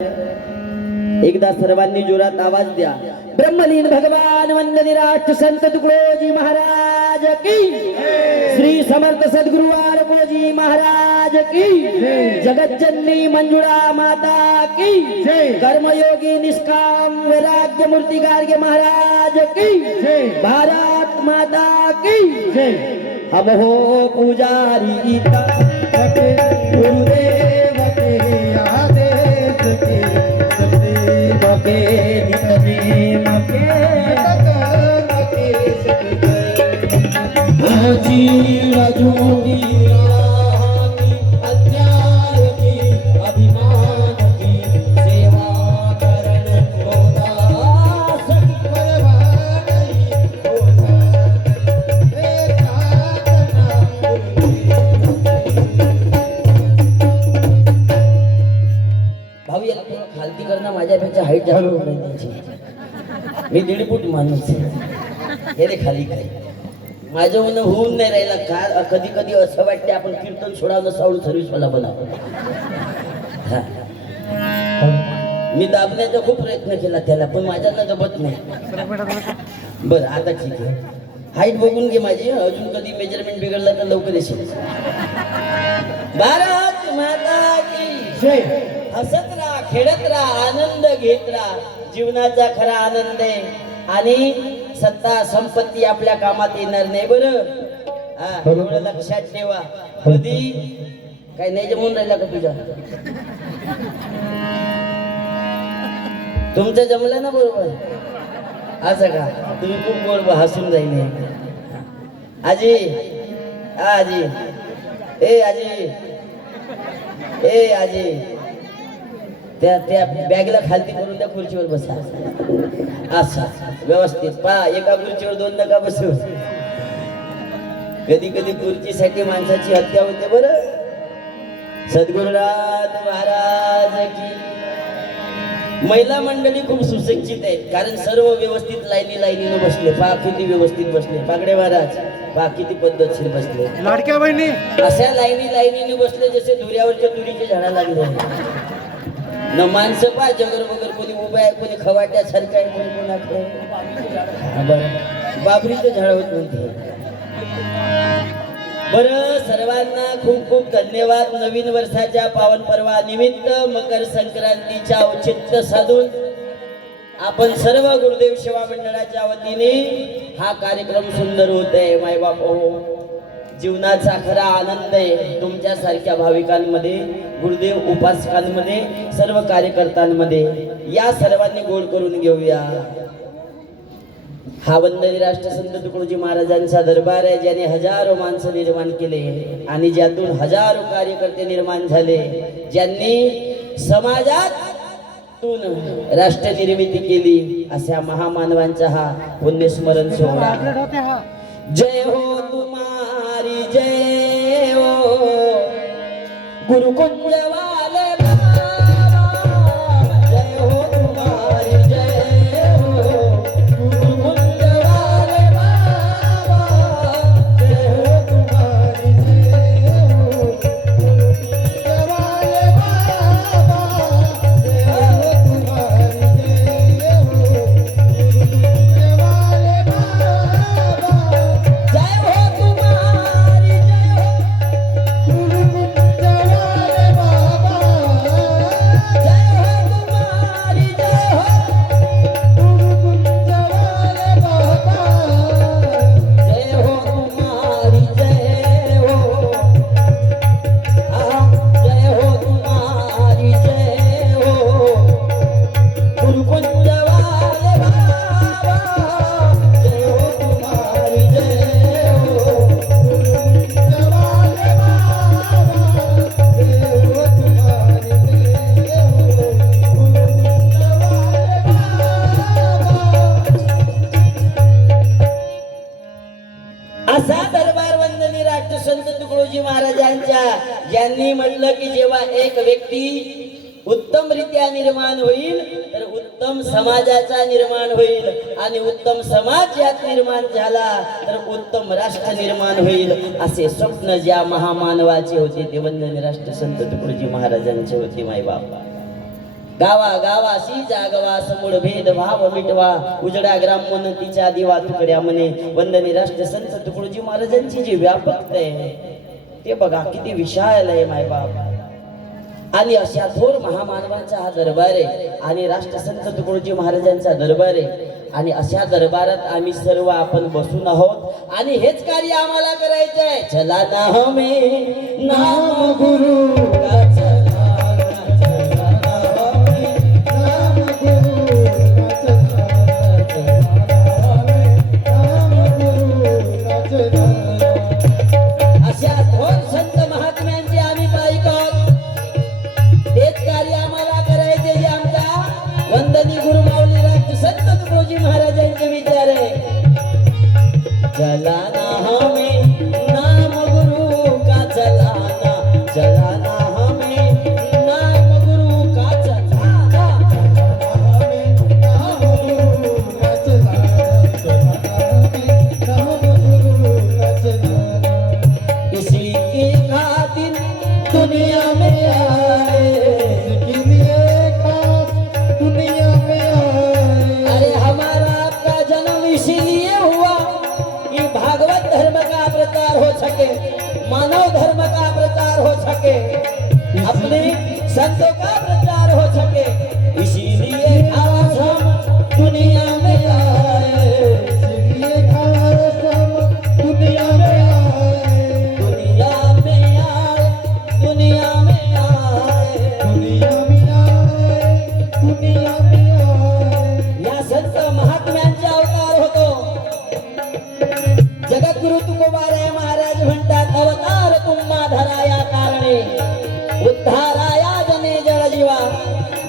एकदा सर्वांनी जोरात आवाज द्या। ब्रह्मलीन भगवान वंदनीय राष्ट्र संत तुकडोजी महाराज की, श्री समर्थ सद्गुरु आरकोजी महाराज की, जगत जननी मंजुळा माता की, कर्मयोगी निष्काम वैराग्य मूर्ति गार्गे महाराज की, भारत माता की। हम हो पुजारी इता गुरुदेव के आदेश के मके मके अज्ञान की अभिमान की सेवा करण भाऊ याला खालती करणं माझ्यापेक्षा हाईट जास्त होण्याची। मी 1.5 फूट माणूस हे रे खाली काय माझं म्हणणं होऊन नाही राहिला का। कधी कधी असं वाटते आपण कीर्तन सोडावं साऊंड सर्व्हिस वाला बनावं। मी दाबण्याचा खूप प्रयत्न केला त्याला पण माझ्याला जमत नाही। बरं आता ठीक आहे, हाईट बघून घे माझी, अजून कधी मेजरमेंट बिघडलं तर लवकर येशील। भारत माता की जय। हसत राहा, खेळत राहा, आनंद घेत राहा, जीवनाचा खरा आनंद आहे। आणि सत्ता संपत्ती आपल्या कामात येणार नाही बरं। एवढं लक्षात ठेवा। कधी काय नाही जमून राहिला का तुझ्या? तुमचं जमलं ना बरोबर असं का? तुम्ही खूप बरोबर हसून राहिले। आजी आजी ए आजी ए आजी त्या बॅगला खालती करून त्या खुर्चीवर बसा। असं व्यवस्थित पा, एका खुर्चीवर 2 नका बसू। कधी कधी खुर्चीसाठी माणसाची हत्या होते बरं। सद्गुरुनाथ महाराज की। महिला मंडळी खूप सुशिक्षित आहेत कारण सर्व व्यवस्थित लाईनीनं बसले। पा किती व्यवस्थित बसले। पागडे महाराज पा किती पद्धतशीर बसले। लाडक्या बहिणी अशा लाईनीने बसले जसे धुऱ्यावरच्या तुरीचे झाडा लागले न। माणसं पा जगर वगर, कोणी उभं आहे, कोणी खवाट्यासारखं आहे, कोणी कोणाकडे बाबरीचं झाड होत म्हणते। बरं सर्वांना खूप खूप धन्यवाद। नवीन वर्षाच्या पावन पर्वा निमित्त मकर संक्रांतीच्या औचित्य साधून आपण सर्व गुरुदेव सेवा मंडळाच्या वतीने हा कार्यक्रम सुंदर होत आहे। माय बाप जीवनाचा खरा आनंद आहे तुमच्यासारख्या भाविकांमध्ये, गुरुदेव उपासकांमध्ये, सर्व कार्यकर्त्यांमध्ये। या सर्वांनी गोड करून घेऊया। हा वंदनीय राष्ट्र संत तुकडोजी महाराजांचा दरबार आहे ज्याने हजारो माणसं निर्माण केले आणि ज्यातून हजारो कार्यकर्ते निर्माण झाले, ज्यांनी समाजातून राष्ट्र निर्मिती केली। अशा महामानवांचा हा पुण्यस्मरण सोहळा। जय हो तुम्हारी जय हो गुरुकुंज वाले बाबा। जय हो तुम्हारी जय हो गुरुकुंज वाले बाबा। जय हो तुम्हारी जय हो गुरुकुंज वाले बाबा। जय हो तुम्हारी जय हो गुरुकुंज वाले बाबा। जय हो तुम्हारी जय हो गुरुकुंज वाले बाबा। जय हो तुम्हारी जय हो गुरुकुंज वाले बाबा। जय हो तुम्हारी जय हो जय हो तुम्हारी जय हो गुरुकुंज वाले बाबा। जय हो तुम्हारी जय हो गुरुकुंज वाले बाबा। जय हो तुम्हारी जय हो गुरुकुंज वाले बाबा। असा दरबार वंदनीय राष्ट्र संत तुकडोजी महाराजांच्या, ज्यांनी म्हटलं की जेव्हा एक व्यक्ती उत्तमरित्या निर्माण होईल तर उत्तम समाजाचा निर्माण होईल आणि उत्तम समाज यात निर्माण झाला तर उत्तम राष्ट्र निर्माण होईल। असे स्वप्न ज्या महामानवाचे होते ते वंदनीय राष्ट्र संत तुकडोजी महाराजांचे होते। माय बाबा गावा गावाशी जागवा समूळ भेद भाव मिटवा उजड्या ग्रामोन्नतीच्या दिवा तुकड्या म्हणे वंदनी राष्ट्र संत तुकडोजी महाराजांची जी व्यापकता आहे ते बघा किती विशाल आहे मायबाप. आणि अशा थोर महामानवांचा हा दरबार आहे आणि राष्ट्रसंत तुकडोजी महाराजांचा दरबार आहे आणि अशा दरबारात आम्ही सर्व आपण बसून आहोत आणि हेच कार्य आम्हाला करायचं आहे. चला ना हमें नाम गुरु का चला चलाना हमें नाम गुरु का चलाना चलाना हमें नाम गुरु का चलाना हमें नाम गुरु का चलाना नाम गुरु का चलाना इसी की खातिर दुनिया में आए दुनिया में आए. अरे हमारा आपका जन्म इसीलिए हुआ भागवत धर्म का प्रचार हो सके मानव धर्म का प्रचार हो सके अपने संतों का प्रचार हो सके इसीलिए खास हम दुनिया में आए इसीलिए खास हम दुनिया में आए दुनिया में आए दुनिया में आए दुनिया में आए दुनिया में आए. या संत महात्म्यांचा अवतार होतो. जगद्गुरु तुकोबाराय महाराज म्हणतात अवतार तुम्हा धराया कारणे उद्धाराया जने जळजीवा.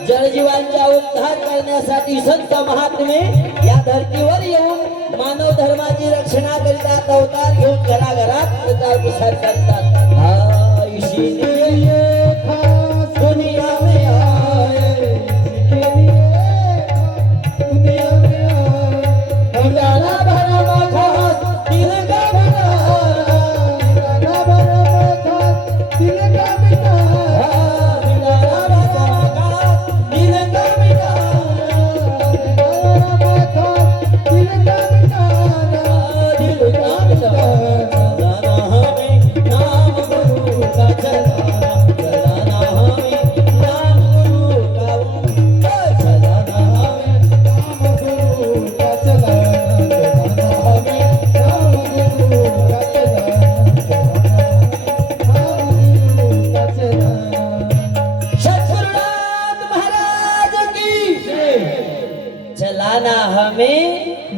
जळजीवांचा उद्धार करण्यासाठी संत महात्मे या धर्तीवर येऊन मानव धर्माची रक्षणा करीतात अवतार घेऊन घराघरात प्रचार प्रसार करतात. इसीलिए खास दुनिया में आए दुनिया में आए भला भला खास दिल का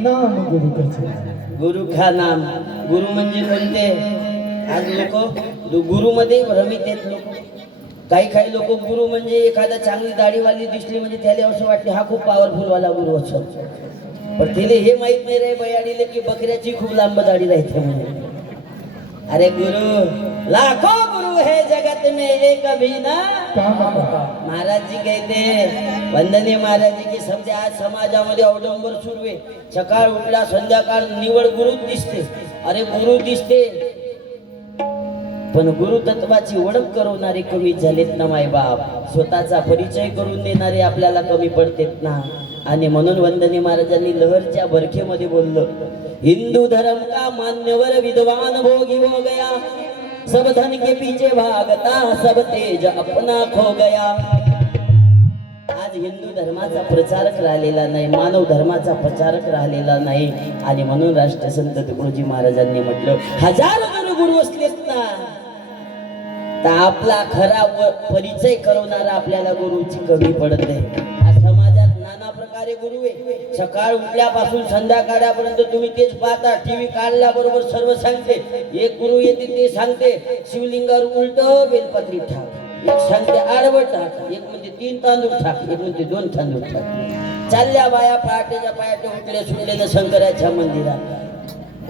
नाम गुरु गुरु का नाम. गुरु म्हणजे कोणते? आज लोक गुरु मध्ये भ्रमित आहेत लोक. काही लोक गुरु म्हणजे एखादा चांगली दाढीवाली दिसली म्हणजे त्याला असं वाटते हा खूप पॉवरफुल वाला गुरु असतो. पण तिने हे माहित नाही रे बयाडीले की बकऱ्याची खूप लांब दाढी राहते म्हणजे. अरे गुरु लाखों गुरु है जगत में एक भी ना. महाराज जी कहते वंदनीय महाराज जी की समजा आज समाजामध्ये अवडंबर सुरू आहे. सकाळ उठला संध्याकाळ निवड गुरु दिसते. अरे गुरु दिसते पण गुरु तत्वाची ओळख करवणारे कमी झालेत ना मायबाप. स्वतःचा परिचय करून देणारे आपल्याला कमी पडतेत ना. आणि म्हणून वंदनीय महाराजांनी लहरच्या बरखेमध्ये बोललं हिंदू धर्म का मान्यवर विद्वान भोगी हो गया सब धन के पीछे भागता सब तेज अपना खो गया. आज हिंदू धर्माचा प्रचारक राहिलेला नाही मानव धर्माचा प्रचारक राहिलेला नाही. आणि म्हणून राष्ट्रसंत तुकडोजी महाराजांनी म्हटलं हजारो गुरु असलेत ना तर आपला खरा परिचय करवणारा आपल्याला गुरुची कमी पडत आहे. समाजात नाना प्रकारे गुरु आहे. सकाळ उठल्यापासून संध्याकाळपर्यंत तुम्ही तेच पाहता. टीव्ही काढल्या बरोबर सर्व सांगते. एक गुरु येते ते सांगते शिवलिंगावर उलट बेलपत्री ठाक, एक सांगते आडवं टाक, एक म्हणजे 3 तांदूळ टाक, एक म्हणजे 2 तांदूळ टाक. चालल्या बाया पहाटेच्या पहाटे उठल्या सुटलेल्या शंकराच्या मंदिरात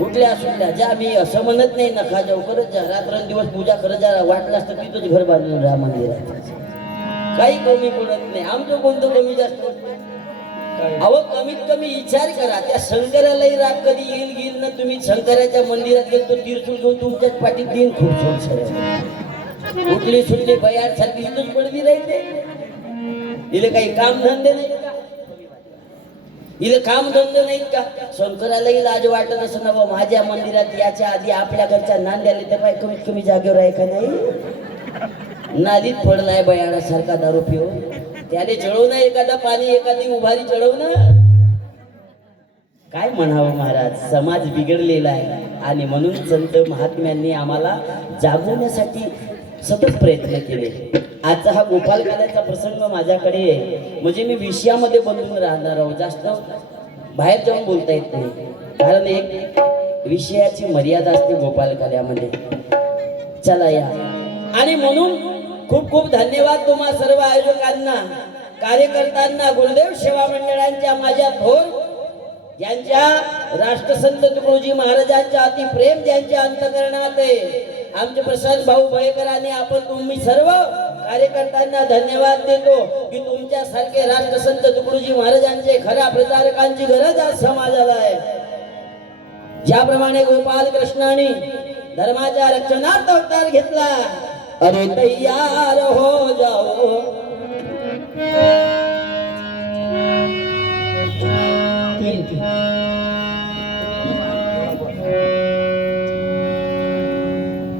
उठल्या सुटल्या. ज्या मी असं म्हणत नाही नका जाऊ करत जा रात्रंदिवस पूजा करत जा. वाटलास तर तिथंच घर बांधून राहा मंदिरात. काही कमी पडत नाही. आमचं कोणतं कमी जास्त. अहो कमीत कमी विचार करा त्या शंकरालाही राग कधी येईल गेल ना. तुम्ही शंकराच्या मंदिरात गेल तो तिरसूळ घेऊन तुमच्याच पाठीत देईन खूप उठली सुटली बयार सारखी इथंच पडली राहते. इले काही काम धंदे नाहीत का? इले काम धंदे नाहीत का? शंकरालाही लाज वाटत असं ना, माझ्या मंदिरात याच्या आधी आपल्या घरच्या नांद्याला तर काय कमीत कमी जागेवर आहे का नाही? नादीत पडलाय बयाणासारखा दारू पिऊ. त्याने चढवू ना एखादा पाणी, एखादी उभारी चढवू ना. काय म्हणावं महाराज, समाज बिघडलेला आहे आणि म्हणून संत महात्म्यांनी आम्हाला जागवण्यासाठी सतत प्रयत्न केले. आजचा हा गोपाल काल्याचा प्रसंग माझ्याकडे आहे, म्हणजे मी विषयामध्ये बंधून राहणार आहोत, जास्त बाहेर जाऊन बोलता येत नाही, कारण एक विषयाची मर्यादा असते गोपाल काल्यामध्ये. चला या. आणि म्हणून खूप खूप धन्यवाद तुम्हा सर्व आयोजकांना, कार्यकर्त्यांना, गुरुदेव सेवा मंडळांच्या, माझ्या थोर यांच्या, राष्ट्रसंत तुकडोजी महाराजांच्या अतिप्रेम ज्यांच्या अंतकरणात आहे, आमचे प्रसाद भाऊ भयकर आणि आपण तुम्ही सर्व कार्यकर्त्यांना धन्यवाद देतो की तुमच्यासारखे राष्ट्रसंत तुकडोजी महाराजांचे खऱ्या प्रचारकांची गरज आज समाजाला आहे. ज्याप्रमाणे गोपाल कृष्णाने धर्माच्या रक्षणार्थ अवतार घेतला, अरे तैयार हो जाओ.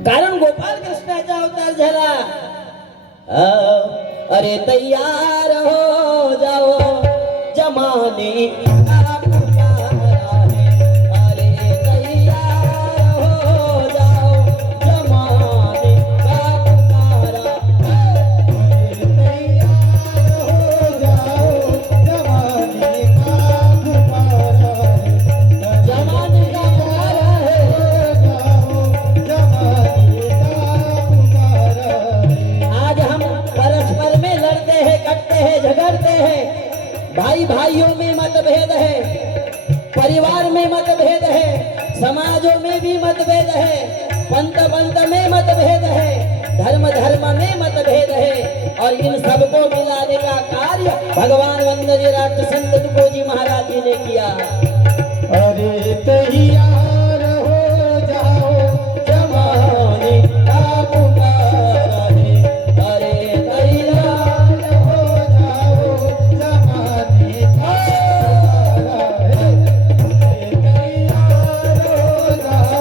कारण गोपाल कृष्णाचा अवतार झाला. अरे तैयार हो जाओ जमाने का पुकारा है. अरे तैयार हो जाओ जमाने का पुकारा है. तैयार हो जाओ जमाने का पुकारा है. जमाने का पुकारा है. आज हम परस्पर में लड़ते हैं, कटते हैं, झगड़ते हैं, भाई भाइयों में मतभेद है, परिवार में मतभेद है, समाजों में भी मतभेद है, पंथ पंथ में मतभेद है, धर्म धर्म में मतभेद है, और इन सबको मिलाने का कार्य भगवान वंदनीय राष्ट्र संत तुकडोजी महाराज जी ने किया. अरे तैयार हो जाओ जमाने का पुकारा है. अरे तैयार हो जाओ जमाने का पुकारा है. तैयार हो जाओ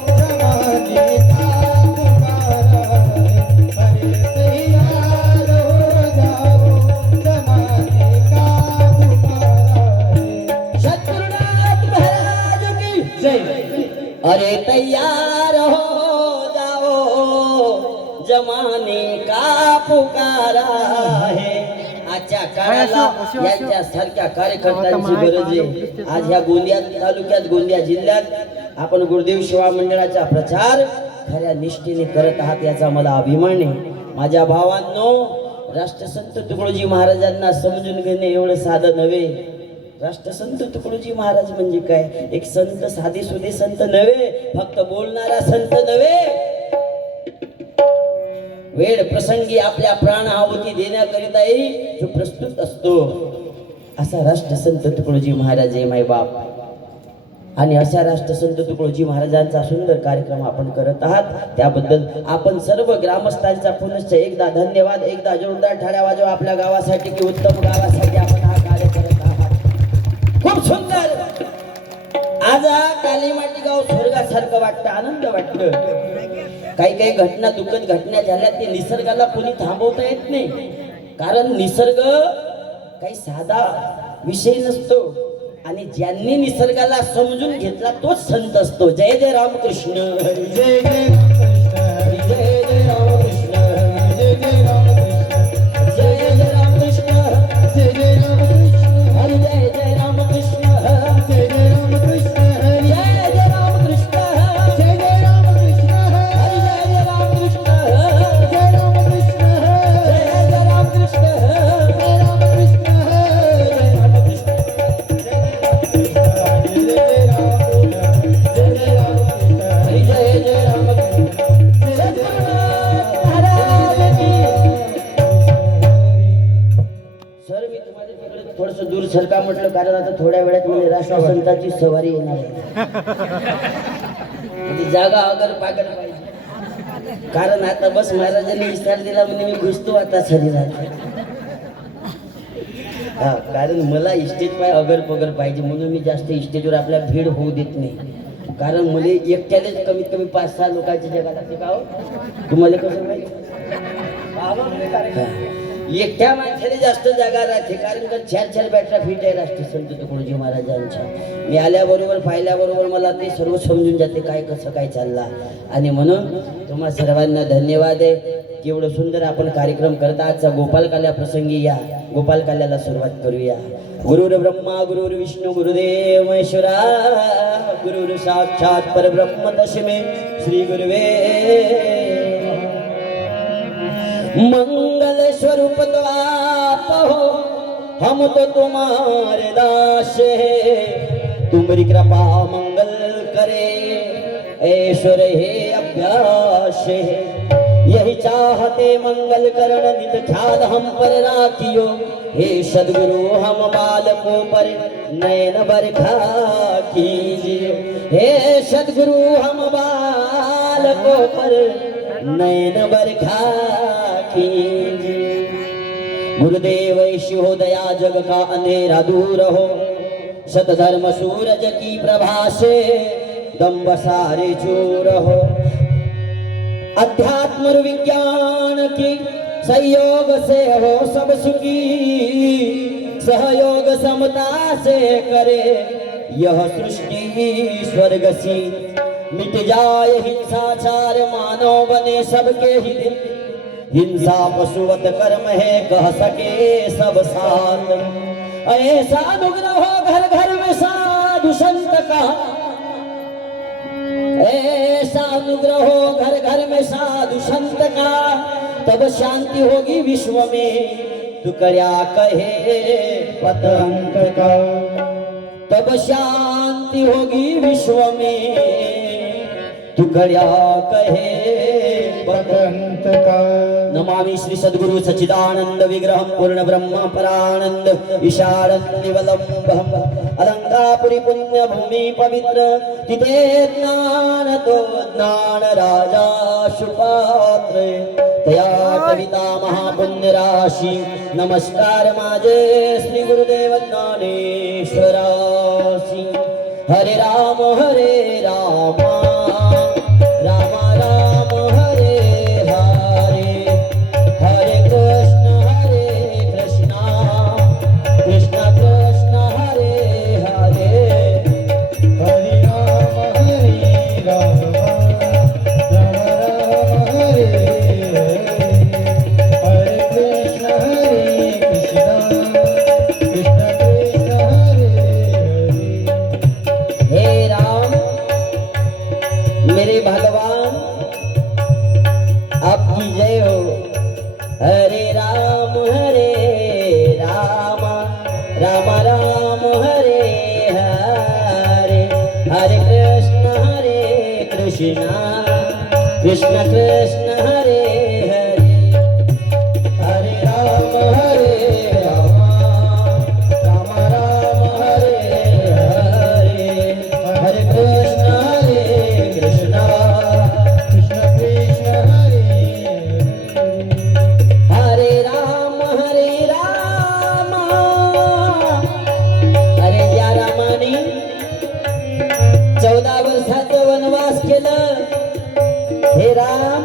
जमाने का पुकारा है. अरे तैयार हो जाओ जमाने का पुकारा है. सद्गुरुनाथ महाराज की जय. अरे तैयार हो जाओ जमाने का पुकारा है. आजच्या काळाला यांच्यासारख्या कार्यकर्त्यांची गरज आहे. आज ह्या गोंदिया तालुक्यात, गोंदिया जिल्ह्यात आपण गुरुदेव सेवा मंडळाचा प्रचार खऱ्या निष्ठेने करत आहात, याचा मला अभिमान आहे. माझ्या भावांनो, राष्ट्रसंत तुकडोजी महाराजांना समजून घेणे एवढं साधं नव्हे. राष्ट्रसंत तुकडोजी महाराज म्हणजे काय? एक संत, साधे सुधे संत नव्हे, फक्त बोलणारा संत नव्हे, वेळ प्रसंगी आपल्या प्राण आहुती देण्याकरिताही जो प्रस्तुत असतो, असा राष्ट्रसंत तुकडोजी महाराज आहे माय बाप. आणि अशा राष्ट्रसंत तुकडोजी महाराजांचा सुंदर कार्यक्रम आपण करत आहात, त्याबद्दल आपण सर्व ग्रामस्थांचा पुनश्च एकदा धन्यवाद. एकदा जोरदार टाळ्या वाजवा आपल्या गावासाठी की उत्तम गावासाठी आपण हा कार्य करत आहात. खूप सुंदर. आज कालीमाटी गाव स्वर्गासारखं वाटतं, आनंद वाटतं. काही काही घटना, दुःखद घटना झाल्या, ते निसर्गाला कोणी थांबवता येत नाही, कारण निसर्ग काही साधा विषय नसतो, आणि ज्यांनी निसर्गाला समजून घेतला तोच संत असतो. जय जय रामकृष्ण. जय जय रामकृष्ण. जय जय रामकृष्ण. जय जय रामकृष्ण. जय जय रामकृष्ण. जय जय रामकृष्ण. हरि जय जय रामकृष्ण. जय जय रामकृष्ण. जय जय रामकृष्ण. जय जय रामकृष्ण. हरि जय जय रामकृष्ण. जय रामकृष्ण. जय जय रामकृष्ण. जय रामकृष्ण. जय रामकृष्ण. थोडस दूर सरका म्हटलं, कारण आता थोड्या वेळात म्हणजे राष्ट्रसंतांची सवारी येणार आहे. ती जागा अगर पागल पाहिजे, कारण आता बस महाराजांनी विस्तार दिला म्हणजे मी घुसतो आता शरीरात. हा, कारण मला इस्टेज पाय अगर पगर पाहिजे म्हणून मी जास्त इस्टेजवर आपल्या भीड होऊ देत नाही. कारण मला एकट्यानेच कमीत कमी 5-6 लोकांच्या जगात लागते का हो? तुम्हाला कसं माहिती? एकट्या माणसाने जास्त जागा राहते, कारण का 4-4 बॅटऱ्या फिट आहे राष्ट्रीय संत तुकडोजी महाराजांच्या. मी आल्याबरोबर पाहिल्याबरोबर मला ते सर्व समजून जाते काय कसं काय चालला. आणि म्हणून तुम्हा सर्वांना धन्यवाद आहे. केवढं सुंदर आपण कार्यक्रम करता. आजचा गोपाल काल्या प्रसंगी या गोपाल काल्याला सुरुवात करूया. गुरुर ब्रह्मा गुरुर विष्णू गुरुदेव महेश्वरा गुरुर साक्षात परब्रह्म तस्मै श्री गुरुवे मंगल स्वरूप तो आप हो, हम तो तुम्हारे दास है. तुम्हारी कृपा मंगल करे, ऐश्वर्य है अभ्यास है. यही चाहते मंगल करण नित ख्याल हम पर राखियो. हे सदगुरु हम बालकों पर नयन बरखा कीजिए. हे सदगुरु हम बालकों पर नयन बरखा कीजिए. गुरुदेव शिहो दया जग का अंधेरा दूर हो. सतधर्म सूरज की प्रभा से दम्ब सारे चूर हो. अध्यात्म और विज्ञान की सहयोग से हो सब सुखी. सहयोग समता से करे यह सृष्टि स्वर्ग सी. मिट जाए हिंसाचार मानव बने सबके हित. हिंसा पशुवत कर्म है कह सके सब साथ. ऐसा अनुग्रह हो घर घर में साधु संत का. ऐसा अनुग्रह हो घर घर में साधु संत का. तब शांति होगी विश्व में तू कर्या कहे पतंग का. तब शांति होगी विश्व में तू कर्या कहे पतंग का. नमामि श्री सद्गुरु सच्चिदानंद विग्रहं पूर्ण ब्रह्म परानंद ईशानंदिवलंबहं. अलंकापुरी पुण्य भूमि पवित्र तिथे ज्ञान तो ज्ञान राजा सुपात्र. तया कविता महापुण्य राशी. नमस्कार माझे श्री गुरुदेव ज्ञानेश्वरासी. हरे राम राम राम हरे हरे. हरे कृष्ण कृष्ण कृष्ण हरे हरे. हरे राम राम राम हरे हरे. हरे कृष्ण कृष्ण कृष्ण हरे हरे. हे राम मेरे भगवान आपकी जय हो. हरे राम राम राम हरे हरे. हरे कृष्ण कृष्ण कृष्ण हरे हरे. हरे राम राम राम हरे हरे. हरे कृष्ण कृष्ण कृष्ण हरे हरे. हरे राम अरे या रामाने 14 वर्षाचं वनवास केलं. हे राम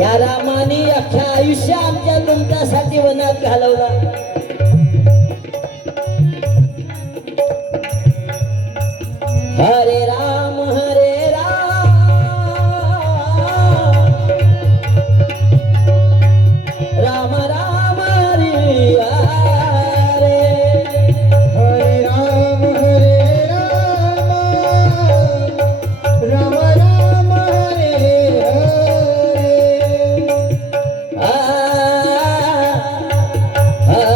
या रामाने अख्ख्या आयुष्य आमच्या तुमच्यासाठी वनात घालवला. हरे राम राम राम हरे हरे. हरे राम राम राम हरे हरे. हरे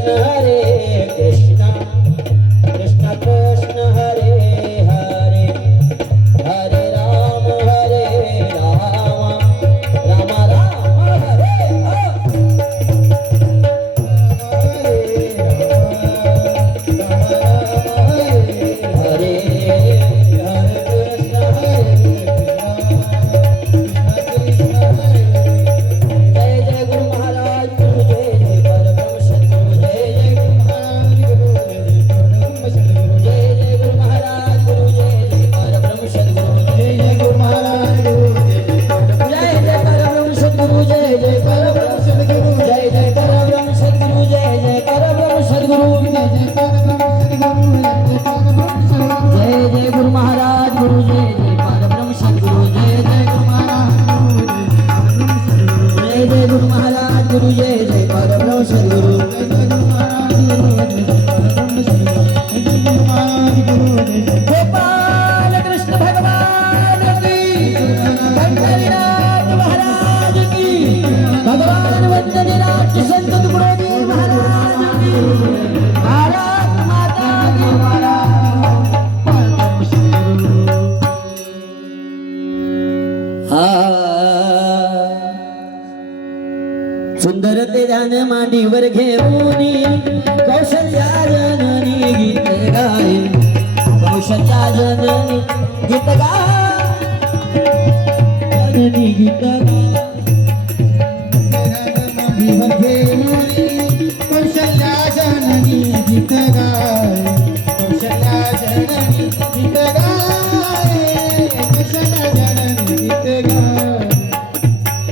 कृष्ण हरे कृष्ण कृष्ण कृष्ण हरे हरे हरे राम राम राम हरे हरे हरे जय जय गुरु महाराज गुरु जय जय परम सद्गुरु जय जय गुरु महाराज जय जय गुरु महाराज गुरु जय जय परम सद्गुरु जय जय गुरु महाराज जय जय परम सद्गुरु जय जय परम सद्गुरु जय जय परम सद्गुरु जय जय परम सद्गुरु जय जय गुरु महाराज गुरु जय जय परम सद्गुरु जय जय गुरु महाराज गुरु जय जय परम सद्गुरु गोपाल कृष्ण भगवान की पंढरीनाथ महाराज की भगवान वंदनीनाथ संत तुकडोजी महाराज की भारत माता की सुंदर ते ध्यान मांडीवर घेऊनी कौशल्या जननी गीत गाय कौशल्या जननी गीत गाय जननी गीत कौशल्या जननी गीत गाय कौशल्या जननी गीत गाय कौशल्या जननी गीत गाय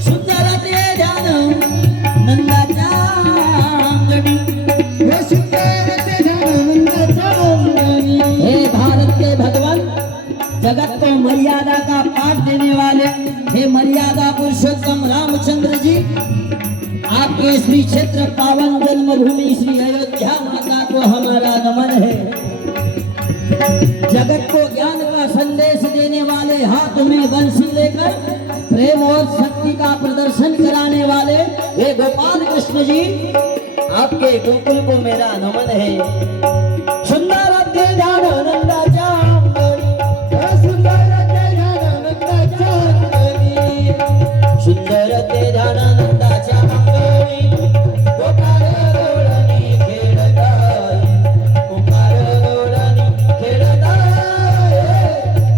सुंदर ते ध्यान नंदाच्या अंगणी हे भारत के भगवान जगत को मर्यादा का पाठ देने वाले हे मर्यादा पुरुषोत्तम रामचंद्र जी आपके श्री क्षेत्र पावन जन्मभूमि श्री अयोध्या माता को हमारा नमन है। जगत को ज्ञान का संदेश देने वाले हाथ में बंसी लेकर प्रेम और शक्ति का प्रदर्शन कराने वाले हे गोपाल कृष्ण जी आपके गोकुल को मेरा नमन है। सुंदर ते ध्यान नंदाच्या अंगणी, सुंदर ते ध्यान नंदाच्या अंगणी सुंदर ते ध्यान नंदाच्या अंगणी गोपाळ गवळणी खेळताय गोपाळ गवळणी खेळताय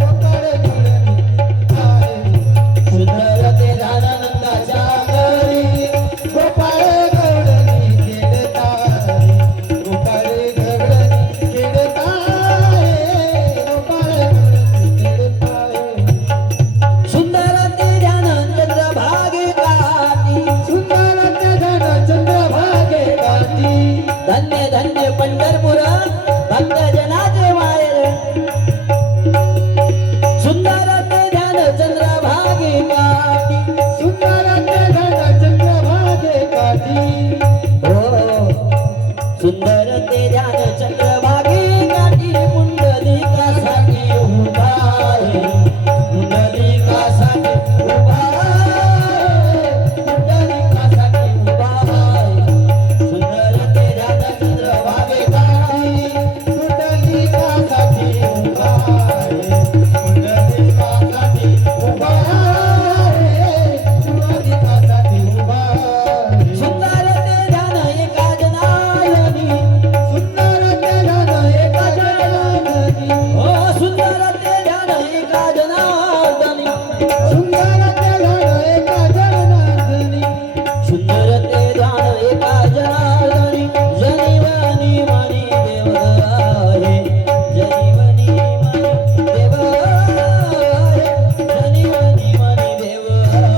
गोपाळ गवळणी सुंदर ते ध्यान नंदाच्या अंगणी गोपाळ गवळणी खेळताय गोपाळ गवळणी खेळताय गोपाळ गवळणी खेळताय सुंदर ते ध्यान चंद्रभागे काठी सुंदर ते ध्यान चंद्रभागे काठी धन्य धन्य पंढरपूर भक्त जनाचे माहेर सुंदर ते ध्यान चंद्रभागे काठी सुंदर ते ध्यान चंद्रभागे काठी हो सुंदर ते ध्यान चंद्रभागे काठी पुंडलिकासाठी उभा आहे पुंडलिकासाठी उभा आहे पुंडलिकासाठी उभा आहे सुंदर ते ध्यान चंद्रभागे काठी पुंडलिकासाठी उभा आहे पुंडलिकासाठी उभा आहे पुंडलिकासाठी उभा आहे सुंदर ते ध्यान एका जनायनी सुंदर ते ध्यान एका जनार्दनी हो सुंदर ते ध्यान एका जनार्दनी सुंदर ते ध्यान एका जनार्दनी सुंदर ते ध्यान एका जनार्दनी जनिवनी मनी देव आहे जनिवनी मनी देव आहे जनिवनी मनी देव आहे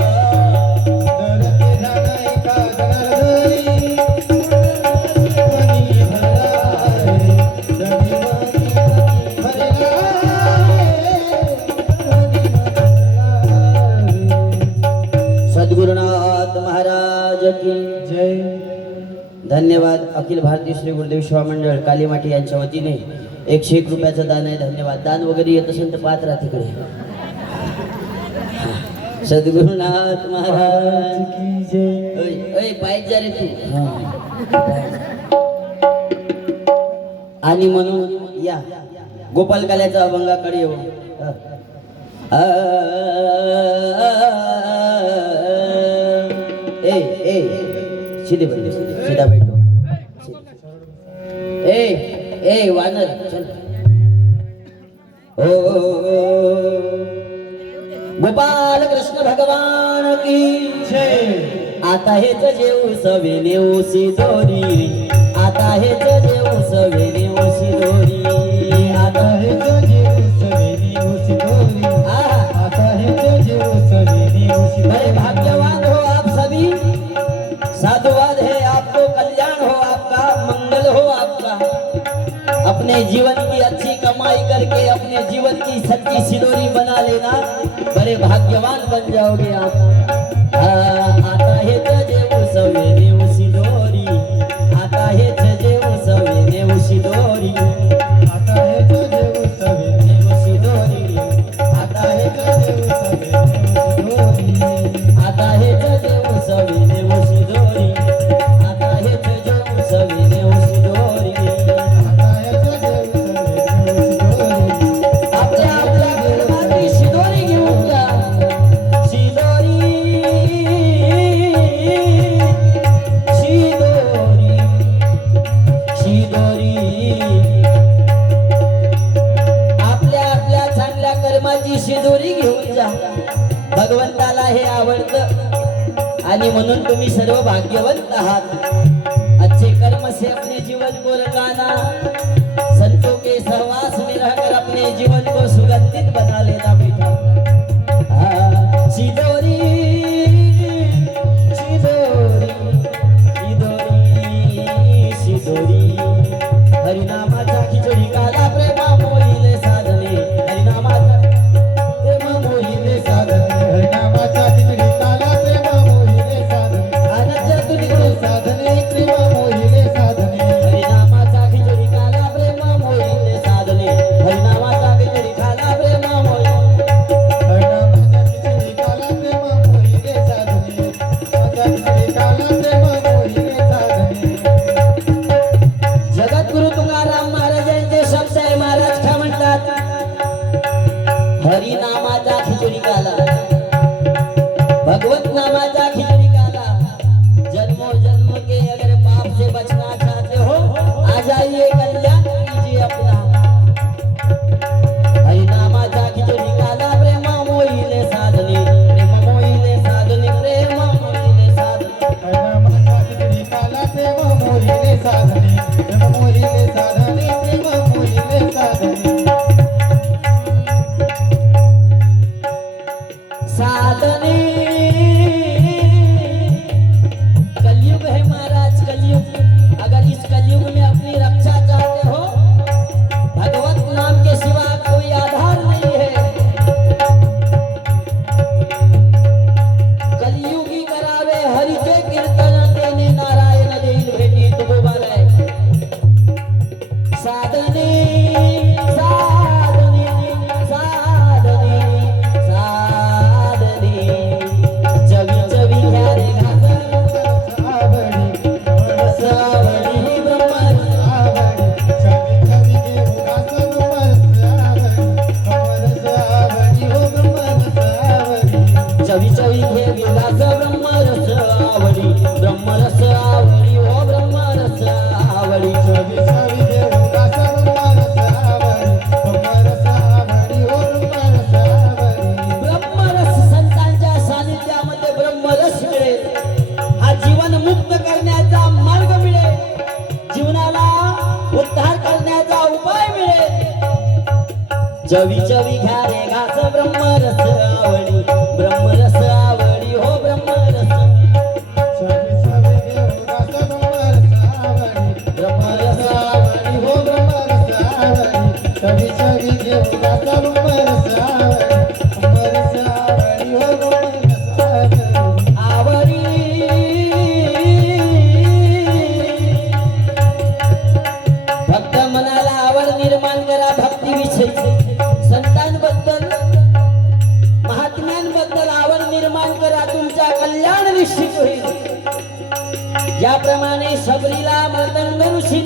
सुंदर ते ध्यान एका जनार्दनी मनी भराय जनी मनी सद्गुरुनाथ महाराज की जय धन्यवाद। अखिल भारतीय श्री गुरुदेव सेवा मंडळ कालीमाटी यांच्या वतीने 101 रुपयाचं दान आहे। धन्यवाद। दान वगैरे येत असेल तर पाहत राहा तिकडे। सद्गुरुनाथ महाराज की जय ओय पाहिजे रे तू आणि म्हणून या गोपाल काल्याचा अभंगाकडे येऊ. ए ए सीधे बैठो, सीधा बैठो. ए ए वानर चल. ओ गोपाल कृष्ण भगवान की जय. आता हेच जेऊ सवेने ओसी दोरी, आता हेच जेऊ सवेने ओसी दोरी, आता हे जो जीव सवेनी उसी दोरी, आता हे जो जीव सवेनी उसी बड़े दोरी. भाग्यवान हो आप सभी. साधुवाद है आपको, कल्याण हो आपका, मंगल हो आपका. अपने जीवन की अच्छी कमाई करके अपने जीवन की सच्ची सिलोरी बना लेना, बड़े भाग्यवान बन जाओगे आप. आता हे जेऊ सवेने उसी दोरी, आता हे जेऊ सवेने उसी दोरी, आता हे जो जीव सवेनी उसी दोरी, आता हे जो जीव सवेनी उसी दोरी. आता हे जेऊ सवेने उसी दोरी, आता हे जेऊ सवेने उसी दोरी. आता हे जो जीव सवेनी उसी दोरी. आपल्या आपल्या घराची शिदोरी घेऊन जा. शिदोरी शिदोरी शिदोरी. आपल्या आपल्या चांगल्या कर्माची शिदोरी घेऊन जा. भगवंताला हे आवडतं आणि म्हणून तुम्ही सर्व भाग्यवंत आहात. अच्छे कर्म से अपने जीवन को रंगाना, संतों के सहवास में रहकर अपने जीवन को सुगंधित बना लेना बेटा. शिदोरी शिदोरी शिदोरी शिदोरी. हरिनामाचा खिचडी काला प्रेमा मोहिले साधने, हरिनामाचा प्रेम मोहिले साधने हरिनामाचा खिचडी काला प्रेमा मोहिले साधने, आनंद तुझे साधने प्रेमा मोहिले साधने. हरिनामाचा खिचडी काला प्रेम मोहिले साधने, हरिनामाचा खिचडी काला प्रेम मोहिले. हरिनामाचा खिचडी काला प्रेमा मोहिले साधने, माझा खिचडी काला प्रेमा मोहिले साधने. जगद्गुरु तुकाराम महाराजांचे शब्द आहे. महाराज काय म्हणतात? हरिनामाचा खिचडी काला, भगवत नामाचा खिचडी काला. जन्मों जन्म के अगर पाप से बचना चाहते हो, आ जाइए कल्याण कीजिए अपना. हरिनामाचा खिचडी काला प्रेम मोहिले साधने, प्रेम मोहिले साधने, प्रेम मोहिले साधने. हरिनामाचा खिचडी काला प्रेमा मोहिले साधने, प्रेमा मोहिले साधने, प्रेमा मोहिले साधने. साधने. कलयुग है महाराज, कलयुग. अगर इस कलयुग में अपनी रक्षा चाहते हो, भगवत नाम के सिवा कोई आधार नहीं है. कलयुगी करावे हरिचे कीर्तन, तेने नारायण देईल भेटी तुकोबार आहे. साधने साधने साधने साधने. चवी चवी घ्या रे घास आवडी रस आवडी ब्रह्मरस. आवडी, छवी छवी घेऊ घास ब्रह्मरस आवडी, ब्रह्मरस आवडी हो ब्रह्मरस आवडी. चवी चवी घे विलास ब्रह्मरस आवडी, ब्रह्मरस आवडी हो ब्रह्मरस आवडी. छवी छवी घेऊ घास ब्रह्मरस आवडी, ब्रह्मरस आवडी हो ब्रह्मरस आवडी. ब्रह्मरस संतांच्या सानिध्यामध्ये ब्रह्मरस मिळेल. हा जीवन मुक्त करण्याचा मार्ग मिळेल, जीवनाला उद्धार करण्याचा उपाय मिळेल. चवी चवी घ्या रे घास ब्रह्मरस आवडी, ब्रह्मरस आवडी हो ब्रह्मरस. छवी छवी घेऊ घास ब्रह्मरस आवडी, ब्रह्मरस आवडी हो ब्रह्मरस आवडी. छवी छवी घेऊ घास ब्रह्मरस आवडी, ब्रह्मरस आवडी हो ब्रह्मरस आवडी. आवडी. भक्त मनाला आवड निर्माण करा भक्तीविषयी, संतांबद्दल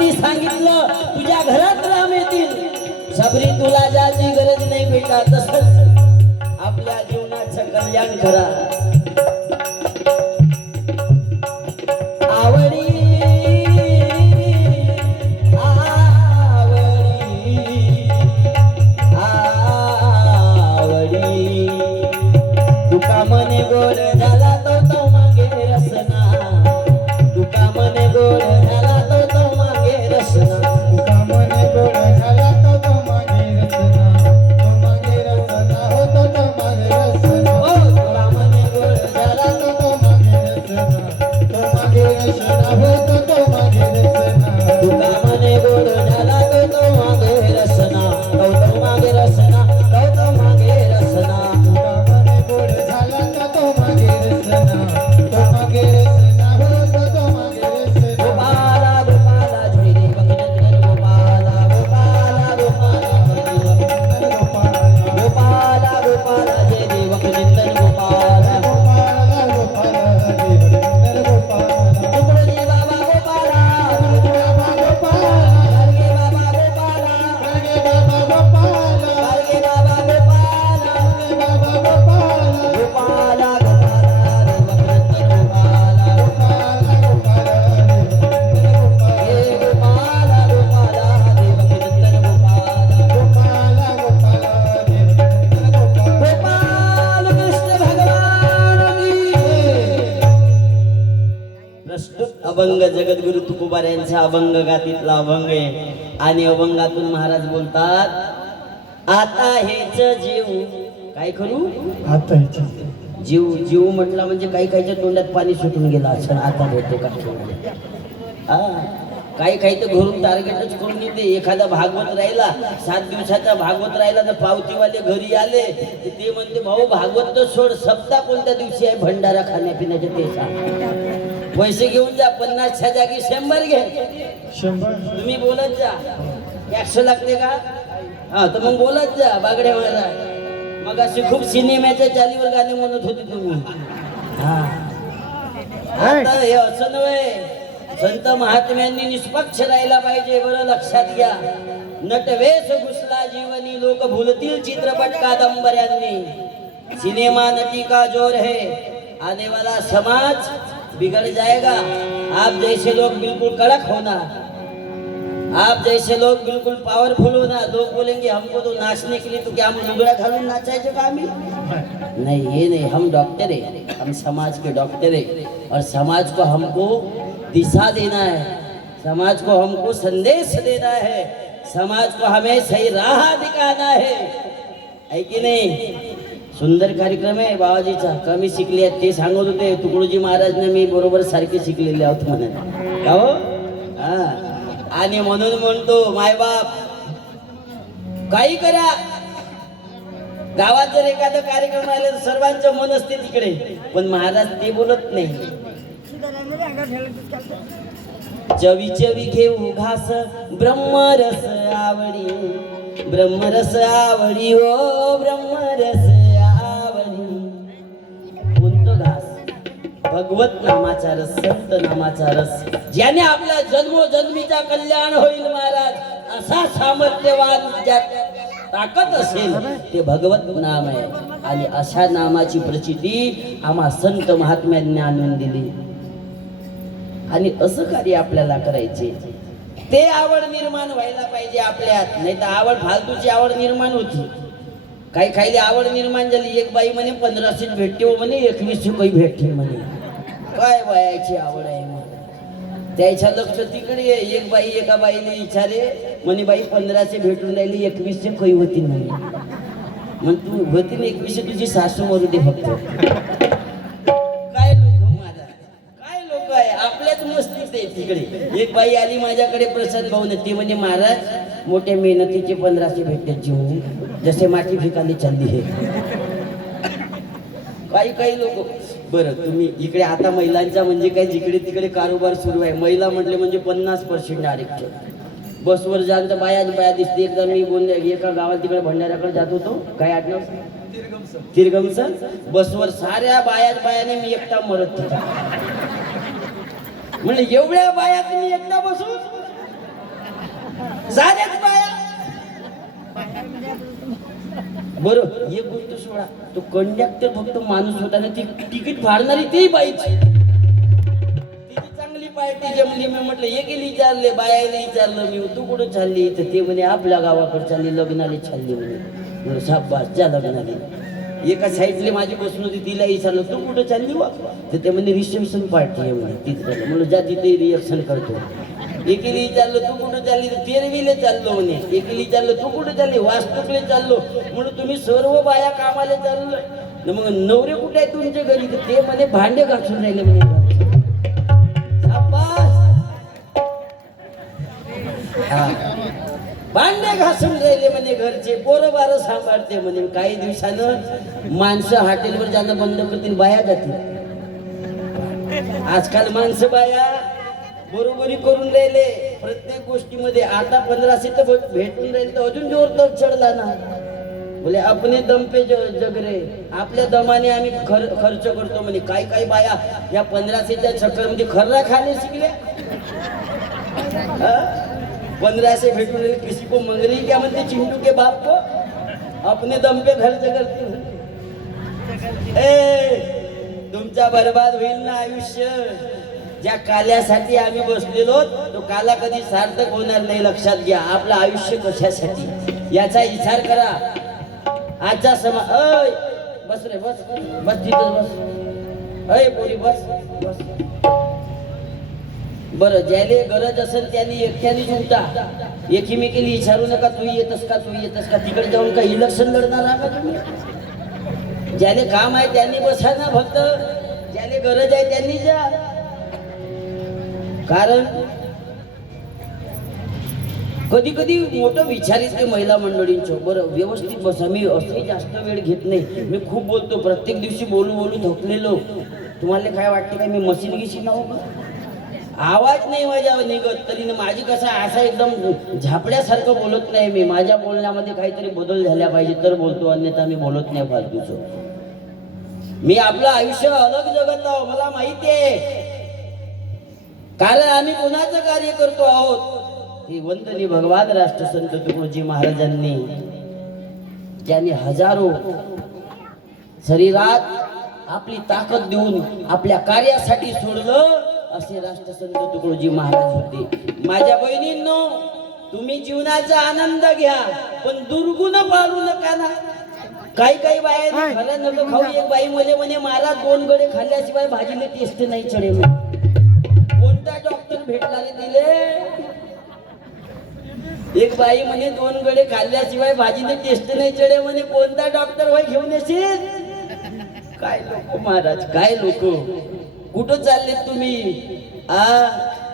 मी सांगितलं तुझ्या घरात राम येतील सबरी तुला ज्याची गरज नाही बेटा तसंच आपल्या जीवनाचं कल्याण करा आवडी तुका मने गोड झाला तो मागे रसना तुका मने गोड झाला तो मागे रसना तुका मने गोड झाला तो मागे रसना तो मागे रसना हो तो मागे रसना ओ तुका मने गोड झाला तो मागे रसना तो मागे रसना हो तो मागे रसना तुका मने गोड झाला तो मागे रसना तो मागे रसना तो मागे रसना तुका मने गोड झाला तो मागे रसना तो मागे रसना हो तो मागे रसना गोपाला गोपाला जय देव नंदन गोपाला गोपाला गोपाला गोपाला गोपाला जय देव नंदन गोपाला गोपाला गोपाला देवनंदन गोपाला तुकडोजी बाबा गोपाला बाबा गोपाला गाडगे बाबा गोपाला गाडगे बाबा गोपाला गाडगे बाबा गोपाला बाबा गोपाला गोपाला गोपाला देव नंदन गोपाला गोपाला गोपाला देवनंदन गोपाला हे गोपाला गोपाला देव नंदन गोपाला गोपाला गोपाला देवनंदन गोपाला गोपाल कृष्ण भगवान की प्रस्तुत अभंग जगद्गुरु तुकोबार यांचा अभंग गातीतला अभंग आहे आणि अभंगातून महाराज बोलतात आता हेच जीव काय करू आता हिची जीव जीव म्हटला म्हणजे काही काहीच्या तोंडात पाणी सुटून गेलं असं आता होतो का हा काही काही तर घरून टार्गेटच करून येते एखादा भागवत राहिला 7 दिवसाचा भागवत राहिला तर पावतीवाले घरी आले तर ते म्हणते भाऊ भागवत तर सोड सप्ताह कोणत्या दिवशी आहे भंडारा खाण्यापिण्याचे ते सांग पैसे घेऊन जा 50च्या जागी 100 घे 100 तुम्ही बोलत जा 100 लागते का हा तर मग बोलत जा बागड्या महाराज मग अशी खूप सिनेमाच्या चालीवर गाणे म्हणत होते तुम्ही हा आता हे असं नव्हे संत महात्म्यांनी निष्पक्ष राहायला पाहिजे बरं लक्षात घ्या नटवेश घुसला जीवनी लोक भूलतील चित्रपट कादंबऱ्यांनी सिनेमा नटी का जोर है आने वाला समाज बिगड़ जाएगा आप जैसे लोग बिल्कुल कड़क होना आप जैसे लोग बिल्कुल पावरफुल होना लोग बोलेंगे हमको तो नाचने के लिए तो क्या हम लुगड़ा घालून नाचायचं का आम्ही नहीं ये नहीं हम डॉक्टर है हम समाज के डॉक्टर है और समाज को हमको दिशा देना है समाज को हमको संदेश देना है समाज को हमें सही राह दिखाना है की नाही सुंदर कार्यक्रम आहे बाबाजीचा कमी शिकले आहेत ते सांगत होते तुकडोजी महाराजने मी बरोबर सारखे शिकलेले आहोत म्हणत का हो हा आणि म्हणून म्हणतो मायबाप काही करा गावात जर एखादा कार्यक्रम आला तर सर्वांचं मन असते तिकडे पण महाराज ते बोलत नाही चवी चवी घेऊ घास ब्रह्मरस आवडी ब्रह्मरस आवडी ओ ब्रह्मरस आवडी कोणतं घास भगवत नामाचा रस संत नामाचा रस ज्याने आपल्या जन्मोजन्मीचा कल्याण होईल महाराज असा सामर्थ्यवान ज्यात ताकद असेल ते भगवत नाम आहे आणि अशा नामाची प्रचिती आम्हा संत महात्म्यांनी आणून दिली आणि असं कार्य आपल्याला करायचे ते आवड निर्माण व्हायला पाहिजे आपल्यात नाही तर आवड फालतूची आवड निर्माण होती काही खायला आवड निर्माण झाली एक बाई म्हणे 1500 भेटते हो म्हणे 2100 काही भेटते म्हणे काय वयाची आवड आहे मला त्याच्या लक्ष तिकडे एक बाई एका बाईने विचारे म्हणे बाई 1500 भेटून राहिली 2100 काही होती म्हणे मग तू होती ना 2100 तुझी सासू मरू दे फक्त काय लोक माझा काय लोक आहे आपल्याच मस्तीच आहे तिकडे एक बाई आली माझ्याकडे प्रसाद भाऊ ती म्हणजे महाराज मोठ्या मेहनतीचे 1500 भेटतात जीवन जसे माती फिकाली चालली हे काही लोक बरं तुम्ही इकडे आता महिलांचा म्हणजे काय जिकडे तिकडे कारोबार सुरू आहे महिला म्हटले म्हणजे 50% आरक्षण बसवर जाऊन तर बाया दिसते एकदा मी बोलले एका गावात तिकडे भंडाऱ्याकडे जात होतो काय आठवण तिरगमसर बसवर साऱ्या बायाने मी एकटा मरत होता म्हणजे एवढ्या बायात मी एकटा बसू झाल्याच बाया. बरं एक गोष्ट सोडा, तो कंडक्टर फक्त माणूस होता ना, ती तिकीट फाडणारी ती बाईची. तिची चांगली पार्टी जमली. मी म्हटलं हे गेली विचारले, बायाने विचारलं मी, तू कुठं चालली? तर ते म्हणे आपल्या गावाकडे चालली, लग्नाला चालली म्हणे. म्हणलं शाबास, ज्या लग्नाला. एका साईडले माझी बसून होती, तिला विचारलं तू कुठं चालली वा? तर ते म्हणे रिसेप्शन पार्टी आहे म्हणे तिथं. म्हणलं जा तिथे रिएक्शन करतो. एकीने विचारलं तू कुठं चालली? तर तेरवीले चाललो म्हणे. एकीने विचारलं तू कुठं चालली? वास्तुकले चाललो. म्हणून तुम्ही सर्व बाया कामाला चाललो. मग नवरे कुठे आहे तुमच्या घरी? तर ते म्हणे भांडे घासून राहिले म्हणे. भांडे घासून राहिले म्हणे घरचे, पोरं बारं सांभाळते म्हणे. काही दिवसानं माणसं हॉटेलवर जाणं बंद करतील, बाया जातील. आजकाल माणसं बाया बरोबरी करून राहिले प्रत्येक गोष्टीमध्ये. आता 1500 तर भेटून राहिले तर अजून जोर तर चढला ना. बोले अपने दम पे जगरे, आपल्या दमाने आम्ही खर्च करतो म्हणे. काही बाया या 1500च्या चक्करमध्ये खर्रा खाणे शिकल्या. 1500 भेटून राहिले, किसी को मंगरी क्या म्हणते चिंटू के बाप को, अपने दम पे खर्च करते. तुमचा बर्बाद होईल ना आयुष्य. ज्या काल्यासाठी आम्ही बसलेलो तो काला कधी सार्थक होणार नाही. लक्षात घ्या, आपलं आयुष्य कशासाठी याचा विचार करा. आजचा अय बस रे, बस बस तिथं बस. अय पोरी बस बस. बरं, ज्याले गरज असेल त्यांनी एकट्यानेच उठा. एकीमेकीला विचारू नका तू येतस का, तू येतस का. तिकडे जाऊन का इलेक्शन लढणार आहात का तुम्ही? ज्याले काम आहे त्यांनी बसा ना. फक्त ज्याले गरज आहे त्यांनी जा. कारण कधी कधी मोठं विचार येते महिला मंडळींचं. बरं व्यवस्थित बसा. मी असंही जास्त वेळ घेत नाही. मी खूप बोलतो, प्रत्येक दिवशी बोलू बोलू थकलेलो. तुम्हाला काय वाटते काय मी मशीन गिशीन नाव का? आवाज नाही माझ्या निघत तरी माझी कसं असं एकदम झापड्यासारखं बोलत नाही मी. माझ्या बोलण्यामध्ये काहीतरी बदल झाला पाहिजे तर बोलतो, अन्यथा मी बोलत नाही फालतूचं. मी आपलं आयुष्य अलग जगत आहो, मला माहिती आहे. कारण आम्ही कोणाचं कार्य करतो आहोत. ही वंदनीय भगवान राष्ट्रसंत तुकडोजी महाराजांनी, ज्यांनी हजारो शरीरात आपली ताकद देऊन आपल्या कार्यासाठी सोडलं, असे राष्ट्रसंत तुकडोजी महाराज होते. माझ्या बहिणींनो, तुम्ही जीवनाचा आनंद घ्या, पण दुर्गुण पाळू नका ना. काही बाया खरं नको खाऊ. एक बाई म्हणे मला 2 गडे खाल्ल्याशिवाय भाजीला टेस्ट नाही चढेल. कोणता डॉक्टर भेटला रे तिले? एक बाई म्हणे 2 गडे खाल्ल्याशिवाय भाजीने टेस्ट नाही चढे म्हणे. कोणता डॉक्टर वय घेऊन येशील? काय लोक महाराज, काय लोक. कुठं चालले तुम्ही?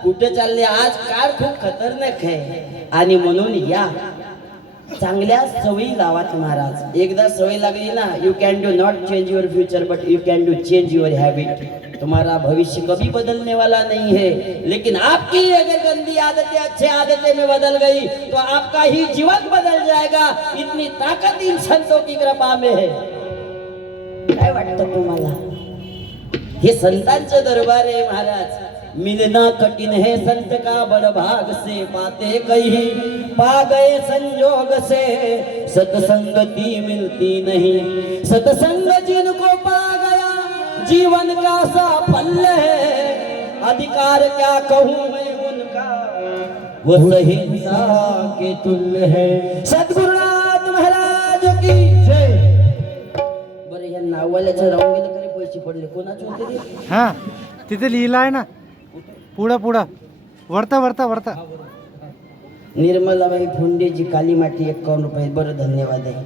कुठं चालले? आज काळ खूप खतरनाक आहे. आणि म्हणून या चांगल्या सवयी लावात महाराज. एकदा सवय लागली ना, you can do not change your future but you can do change your habit. तुम्हारा भविष्य कभी बदलने वाला नहीं है, लेकिन आपकी अगर गंदी आदतें अच्छी आदतें में बदल गई तो आपका ही जीवन बदल जाएगा. इतनी ताकत इन संतों की कृपा में है. काय वाटतं तुम्हाला? हे संतांचं दरबार आहे महाराज. मिलना कठिन है संत का बड़ भाग से, पाते कहीं पा गए संजोग से. सतसंगति मिलती नहीं, सतसंग जिनको पा गया जीवन का साफल्य है. अधिकार क्या कहूँ मैं उनका, वो सहिंसा के तुल्य है. सद्गुरुनाथ महाराज की जय. बरं, या नावाल्याचं राहून गेलं तरी पैसे पडले. कोणाचे होते ते? हा तिथे लिहिलं आहे ना, पुढं वरता. निर्मलाबाई फुंडेजी, काली माटी 51 रुपये. बरं, धन्यवाद आहे.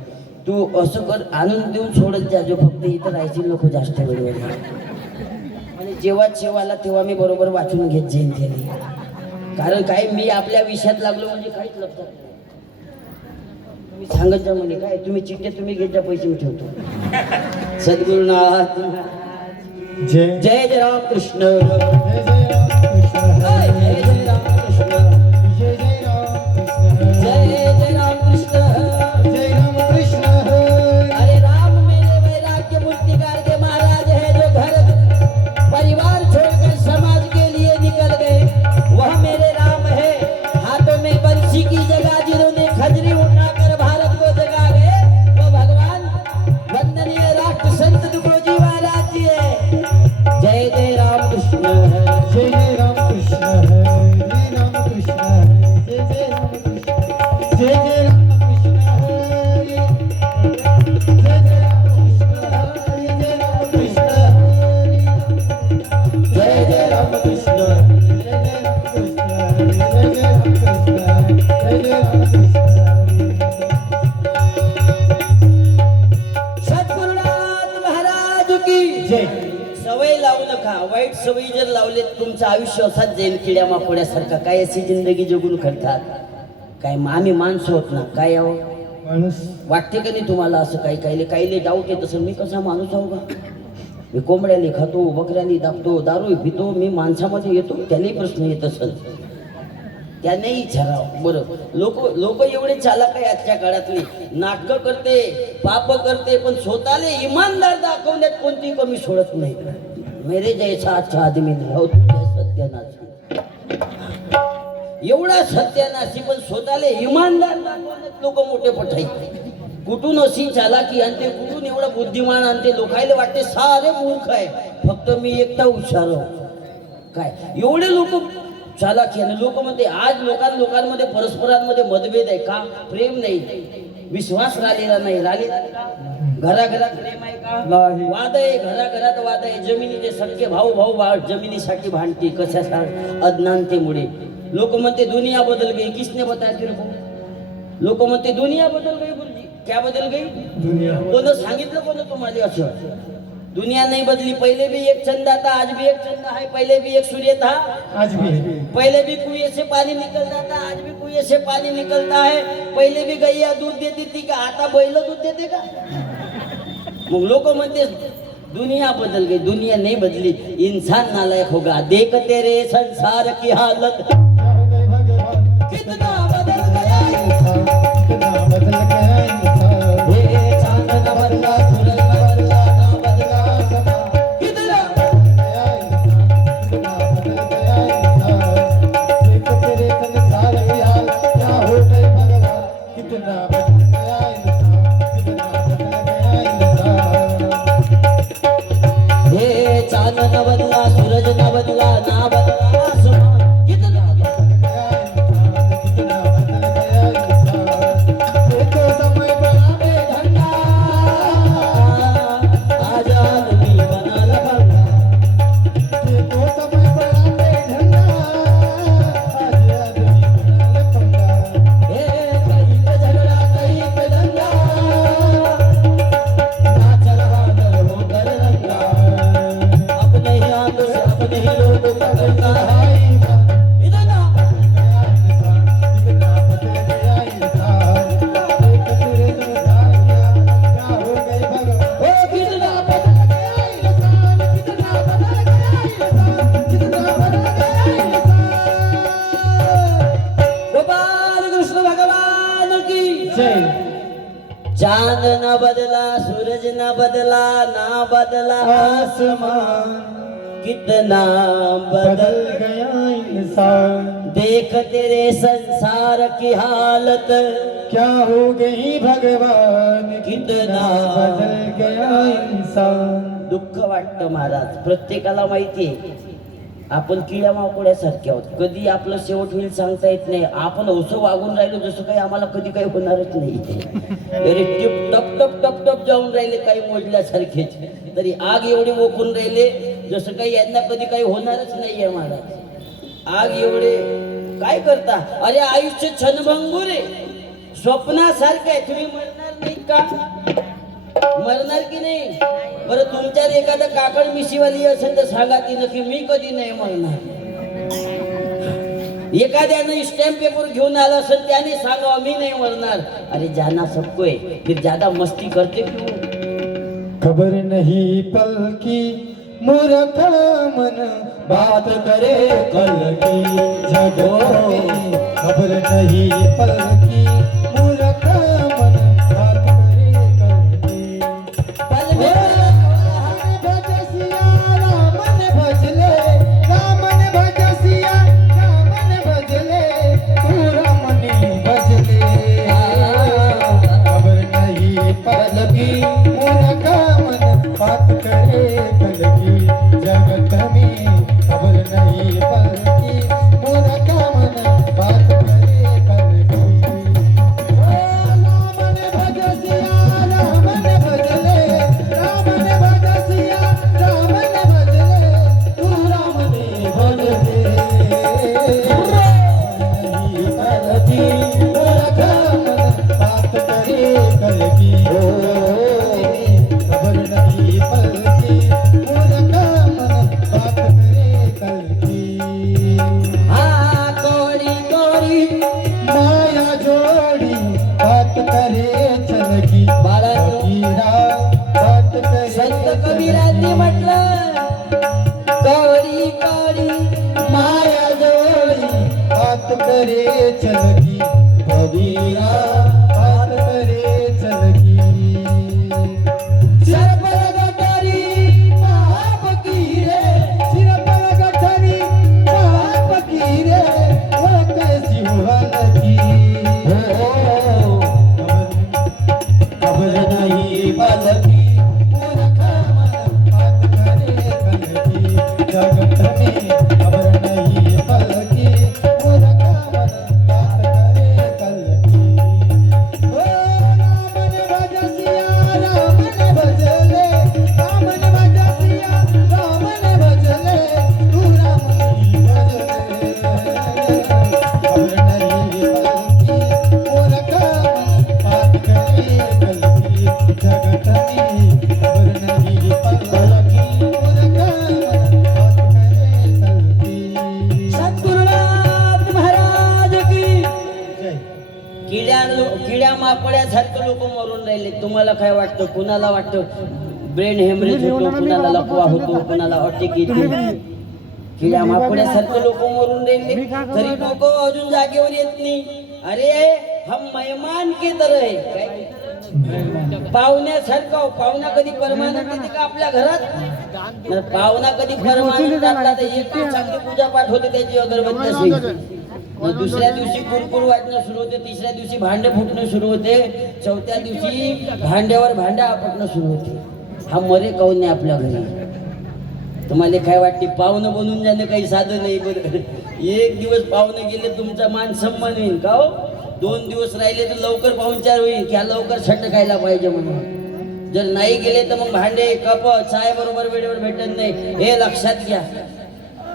तू असं कर, आणून देऊन सोडत जा. जो फक्त इथं राहायची लोक जास्त वेळ आणि जेव्हा शेवाला तेव्हा मी बरोबर वाचून घेत जाईन त्याने. कारण काय मी आपल्या विषयात लागलो म्हणजे काहीच लक्षात नाही. तुम्ही सांगत जा म्हणजे काय, तुम्ही चिठ्ठ्या तुम्ही घेत जा, पैसे मी ठेवतो. सद्गुरुनाथ जय जय जय राम कृष्ण. जय जय राम कृष्ण. जय जय राम कृष्ण. जय जय राम कृष्ण. जय जय राम कृष्ण. जय राम कृष्ण. अरे राम मेरे वैराग्य मूर्तिकार के महाराज है, जो घर परिवार छोड़कर समाज के लिए निकल गए. वह मेरे राम है. हाथों में बंसी की वागले तुमचं आयुष्य असाच जाईल किड्या माकोड्यासारखा. काय अशी जिंदगी जगून करतात काय? आम्ही माणसं होत ना काय आहो? माणूस वाटते का नाही तुम्हाला असं? काही काहीले डाऊट येत असं मी कसा माणूस आहो का? मी कोंबड्याने खातो, बकऱ्याने दाबतो, दारू पितो, मी माणसामध्ये येतो. त्यालाही प्रश्न येत असेल, त्यानेही विचारावं. बरं, लोक एवढे चालाक आहे आजच्या काळातली. नाटकं करते, पाप करते, पण स्वतःला इमानदार दाखवण्यात कोणती कमी सोडत नाही. मेरे जैसा अच्छा आदमी नाही हो तुझ्या सत्यानाश. एवढा सत्यानाशी पण स्वतःला इमानदार दाखवण्यात लोक मोठे पठाई. कुठून अशी चालाकी आणते, कुठून एवढा बुद्धिमान आणते. लोकायला वाटते सारे मूर्ख आहे, फक्त मी एकटा हुशार आहे. काय एवढे लोक चालाकी आणि लोक म्हणते आज लोकांमध्ये परस्परांमध्ये मतभेद आहे का? प्रेम नाही, विश्वास राहिलेला नाही. घराघरात प्रेम आहे का? वाद आहे, घराघरात वाद आहे. जमिनीचे सख्खे भाऊ जमिनीसाठी भांडते. कशासाठी? अज्ञानतेमुळे. लोक म्हणते दुनिया बदल गई. किसने बताया तेरे को? लोक म्हणते दुनिया बदल गई. गुरुजी क्या बदल गई? दुनिया कोण सांगितलं कोण तुम्हाला असं? दुनिया नहीं बदली. पहले भी एक चंदा था, आज भी एक चंदा है. पहले भी एक सूर्य था, आज भी पहले भी कुएं से पानी निकलता था, आज भी कुएं से पानी निकलता है. पहले भी गैया दूध देती थी का? आता बैल दूध देते का? मग लोक म्हणते दुनिया बदल गई. दुनिया नहीं बदली, इंसान नालायक होगा. देख तेरे संसार की हालत कितना बदल गया इंसान, कितना बदल गया इंसान. हे चांद न बदला, सूरज न बदला, ना बदला समा. कितना गया इंसान, कितना बदल गया इंसान. देख तेरे संसार की हाल क्या हो गए भगवान. कितना बदल गया इंसान, कितना बदल गया इंसान. हे चांद न बदला, सूरज न बदला, ना बदला आसमान. कितना बदल गया इंसान, कितना बदल गया इंसान. ये तो समय बड़ा बेढंगा. आजाद भी बना लफंगा. ये तो समय बड़ा बेढंगा. आज आदमी बना लफंगा. हे कहीं पे झगड़ा, कहीं पे दंगा, नाच रहा दर होकर रंगा. अपने ही हाथों से अपने ही लोग पकड़ता है. इतना कितना बदल गया इंसान. देख तेरे संसार क्या हो गए भगवान. ओ कितना बदल गया इंसान, कितना बदल गया इंसान, कितना बदल गया इंसान. गोपाल कृष्ण भगवान की जय. चांद न बदला, सूरज न बदला, ना बदला आसमान कितना बदल बदल. गया इंसान. देख तेरे संसार की हालत क्या हो गई भगवान. कितना बदल गया इंसान. दुःख वाटतं महाराज. प्रत्येकाला माहितीये आपण किड्या माकोड्यासारखे आहोत. कधी आपलं शेवट होईल सांगता येत नाही. आपण असं वागून राहिलो जसं काही आम्हाला कधी काही होणारच नाही. तरी टिप टप टप टप टप जाऊन राहिले काही मोडल्यासारखेच. तरी आग एवढी ओकून राहिले जसं काही यांना कधी काही होणारच नाहीये महाराज. आग एवढे काय करता? अरे आयुष्य क्षणभंगूर आहे, स्वप्नासारखं आहे. तुम्ही मरणार नाही का? मरणार की नाही? बरं तुमच्यात एखादं काकड मिशीवाली असेल तर सांगा ती नक्की. मी कधी नाही मरणार. एखाद्यानं स्टॅम्प पेपर घेऊन आला असेल त्याने सांगावं मी नाही मरणार. अरे जाना सबको है, फिर ज्यादा मस्ती करते क्यों? खबर नहीं पल की मूर्ख मन बात करे कल की. जगत में खबर नहीं पल की मूर्ख मन बात करे कल की. पल में रामन भज सिया रामन भजले, रामन भज सिया रामन भजले, तू रामनी भजले. खबर नहीं पल की मूर्ख मन बात करे कल की. जगत में खबर नहीं पल की मूर्ख मन बात करे कल की. किड्या माकड्यासारखं लोक मरून राहिले. तुम्हाला काय वाटतं? कुणाला वाटतं ब्रेन हेमरेज होतो, कुणाला लकवा होतो, कुणाला अटॅक येते? किड्या माकड्यासारखं लोक मरून राहिले तरी लोक अजून जागेवर येत नाही. अरे हम मेहमान की तरह आहे. काय पाहुण्यासारखं? पाहुणा कधी परमानंट येते का आपल्या घरात? पाहुणा कधी परमानंट टाकला तर एक चांगली पूजा पाठ होते, त्याची अगरबत्ती असेल. मग दुसऱ्या दिवशी कुरकुर वाटणं सुरू होते, तिसऱ्या दिवशी भांडे फुटणं सुरू होते, चौथ्या दिवशी भांड्यावर भांड्या आपटणं सुरू होते. हा मरे काऊन नाही आपल्या घरी? तुम्हाला काय वाटते? पाहुणं बनून जाणं काही साधं नाही. बरं, एक दिवस पाहुणं गेले तुमचा मान सन्मान होईल का हो? 2 दिवस राहिले तर लवकर पाहुणचार होईल, की लवकर छटकायला पाहिजे म्हणून. जर नाही गेले तर मग भांडे कप चाय बरोबर वेळेवर भेटत नाही. हे लक्षात घ्या.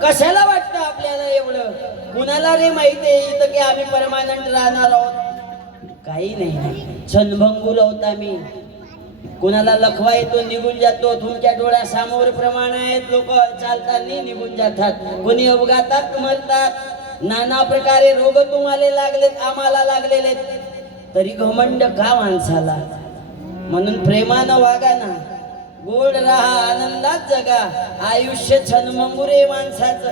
कशाला वाटतं आपल्याला एवढं? कुणाला रे माहिती आहे इथं की आम्ही परमानंट राहणार आहोत? काही नाही, क्षणभंगूर आहोत आम्ही. कुणाला लखवा येतो, निघून जातो. तुमच्या डोळ्यासमोर प्रमाण आहेत. लोक चालताना निघून जातात, कोणी अपघातात मरतात, नाना प्रकारे रोग तुम्हाला लागलेत, आम्हाला लागलेले, तरी घमंड का माणसाला? म्हणून प्रेमानं वागा ना, गोड राहा, आनंदात जगा. आयुष्य छनमंगुरे माणसाचं.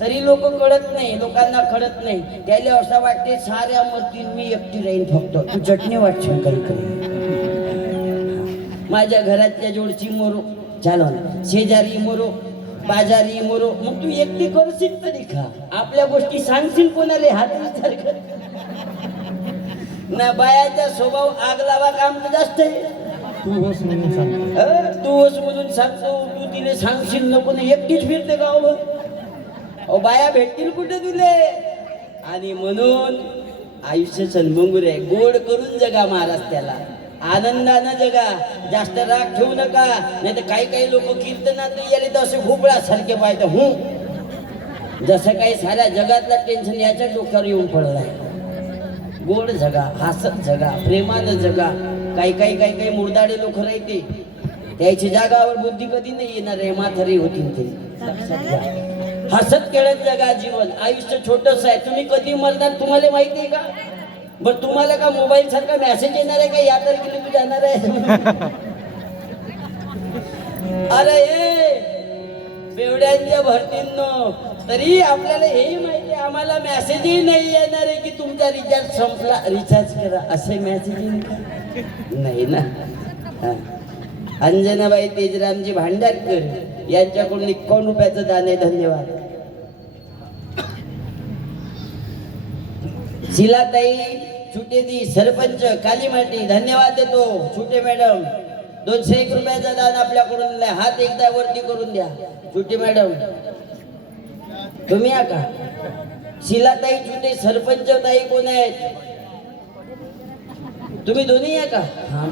तरी लोक कळत नाही, लोकांना कळत नाही. त्याला असं वाटते साऱ्या मरतील, मी एकटी राहीन फक्त. तू चटणी वाटशील काही काही. माझ्या घरातल्या जोडची मोरो चालो, शेजारी मोरो, बाजारी मोरो. मग तू एकटी करशील तरी खा. आपल्या गोष्टी सांगशील कोणाला? हात विचार कर ना. बायाचा स्वभाव आग लावा काम तर जास्त आहे. तू होस म्हणून सांग. तू होस म्हणून सांगतो. तू तिने सांगशील नको ना, एकटीच फिरते गावभर. अहो बाया भेटतील कुठे तुले? आणि म्हणून आयुष्य सन्मंगुर आहे. गोड करून जगा महाराज, त्याला आनंदानं जगा. जास्त राग ठेवू नका. नाही तर काही काही लोक कीर्तनात नाही गेले तर असे भोपळ्यासारखे पाहिजे. जसं काही साऱ्या जगातला टेन्शन याच्या डोक्यावर येऊन पडलाय. गोड जगा, हसत जगा, प्रेमानं जगा. काही काही मुर्दाडे लोक राहते, त्याची जागावर बुद्धी कधी नाही येणार आहे. म्हातारी होतील ते लक्षात घ्या. हसत खेळत जगा जीवन. आयुष्य छोटस आहे. तुम्ही कधी मरणार तुम्हाला माहिती आहे का? बरं, तुम्हाला का मोबाईल सारखा मेसेज येणार आहे का या तारखेला तू जाणार आहे? अरे बेवड्यांच्या भरतींनो, तरी आपल्याला हेही माहिती आहे, आम्हाला मेसेजही नाही येणार आहे की तुमचा रिचार्ज संपला, रिचार्ज करा. असे मेसेज नाही ना. अंजनाबाई तेजरामजी भांडारकर यांच्याकडून 51 रुपयाचं दान आहे. धन्यवाद. शिलाताई छुटेदी सरपंच कालीमाटी, धन्यवाद देतो. छुटे मॅडम 201 रुपयाचा दान आपल्याकडून दिलाय. हात एकदा वरती करून द्या. छुटे मॅडम तुम्ही या का? शिलाताई छुटे सरपंच ताई कोण आहेत? तुम्ही दोन्ही या का? हा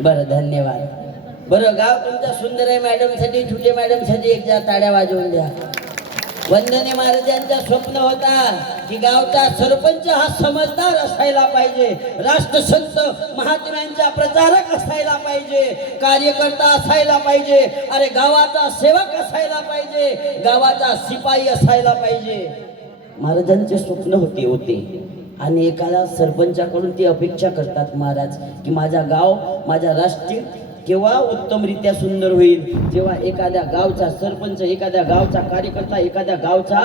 बरं धन्यवाद. बरं, गाव तुमचा सुंदर आहे. मॅडम साठी, छुटे मॅडम साठी एकदा टाळ्या वाजवून द्या. वंदने महाराजांचा स्वप्न होता की गावचा सरपंच हा समजदार असायला पाहिजे, राष्ट्रसंत महात्म्यांचा प्रचारक असायला पाहिजे, कार्यकर्ता असायला पाहिजे, अरे गावाचा सेवक असायला पाहिजे, गावाचा शिपाई असायला पाहिजे. महाराजांचे स्वप्न होते. आणि एखादा सरपंचाकडून ती अपेक्षा करतात महाराज की माझा गाव, माझा राष्ट्र केव्हा उत्तमरित्या सुंदर होईल, जेव्हा एखाद्या गावचा सरपंच, एखाद्या गावचा कार्यकर्ता, एखाद्या गावचा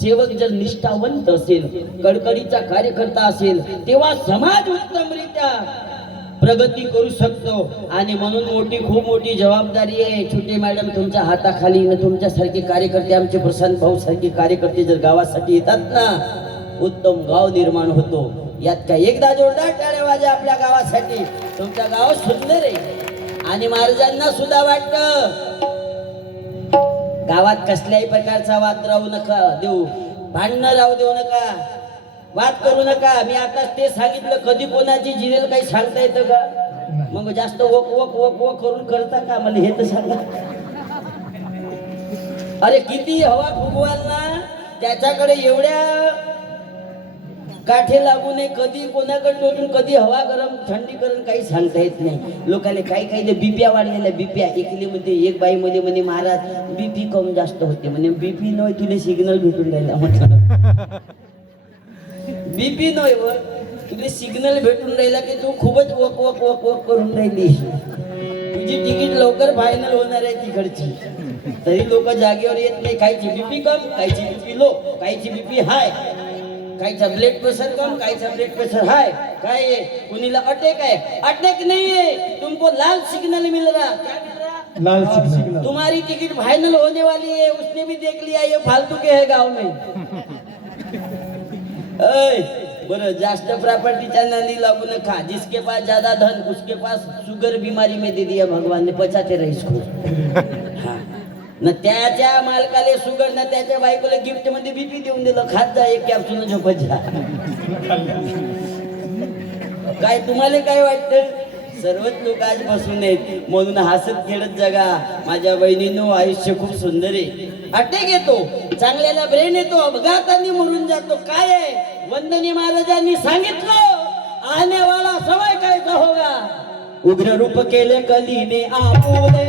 सेवक जर निष्ठावंत असेल, कडकडीचा कार्यकर्ता असेल, तेव्हा समाज उत्तमरित्या प्रगती करू शकतो. आणि म्हणून खूप मोठी जबाबदारी आहे. छोटे मॅडम तुमच्या हाताखाली न तुमच्यासारखे कार्यकर्ते, आमचे प्रशांत भाऊ सारखे कार्यकर्ते जर गावासाठी येतात ना, उत्तम गाव निर्माण होतो. यात काय एकदा जोरदार टाळ्या वाजा आपल्या गावासाठी. तुमच्या गाव सुंदर आहे. आणि महाराजांना सुद्धा वाटतं गावात कसल्याही प्रकारचा वाद राहू नका देऊ, भांडणं राहू देऊ नका, वाद करू नका. मी आता ते सांगितलं, कधी कोणाची जिरेल काही सांगता येतं का? मग जास्त वक वक वक वक करून करता का? मला हे तर सांगा. अरे किती हवा फुगवाल ना, त्याच्याकडे एवढ्या काठे लागू नये. कधी कोणाकडे टोचून कधी हवा गरम थंडीकरण काही सांगता येत नाही. लोकांना काही बीपीया वाढलेल्या, बीपीया एकली मध्ये एक बाई मध्ये म्हणे महाराज बीपी कम जास्त होते म्हणे. बीपी न तुला सिग्नल भेटून राहिला म्हटलं. बीपी नाही व तुझे सिग्नल भेटून राहिला की तू खूपच वक वक वक वक करून राहिली. तुझी तिकीट लवकर फायनल होणार आहे तिकडची, तरी लोक जागेवर येत नाही. काहीची बीपी कम, काहीची बीपी लो, काहीची बीपी हाय, काहीचा ब्लड प्रेशर कम, काहीचा ब्लड प्रेशर हाय. काय आहे? कुणीला अटॅक आहे? अटॅक नहीं है, तुमको लाल सिग्नल मिल रहा. क्या मिल रहा? लाल सिग्नल. तुम्हारी टिकट फाइनल होने वाली है. उसने भी देख लिया ये फालतू के है गांव में. बरं, जास्त प्रॉपर्टीच्या नादी लागू नका. जिसके पास ज्यादा धन उसके पास शुगर बीमारी में दे दिया भगवान ने, 50 रईस को. न त्याच्या मालकाले शुगर, न त्याच्या बायकोला गिफ्ट मध्ये बीपी देऊन दिलं, खात जा एक कॅप्सूल झोपत जा. काय तुम्हाला काय वाटतं? सर्वच लोक आज बसून आहेत म्हणून हसत खेळत जगा. माझ्या बहिणीनो, आयुष्य खूप सुंदर आहे. अटॅक येतो, चांगल्याला ब्रेन येतो, अपघाताने मरून जातो. काय आहे? वंदनी महाराजांनी सांगितलं, आने वाला समय कैसा होगा. उग्र रूप केले कलीने आपुले,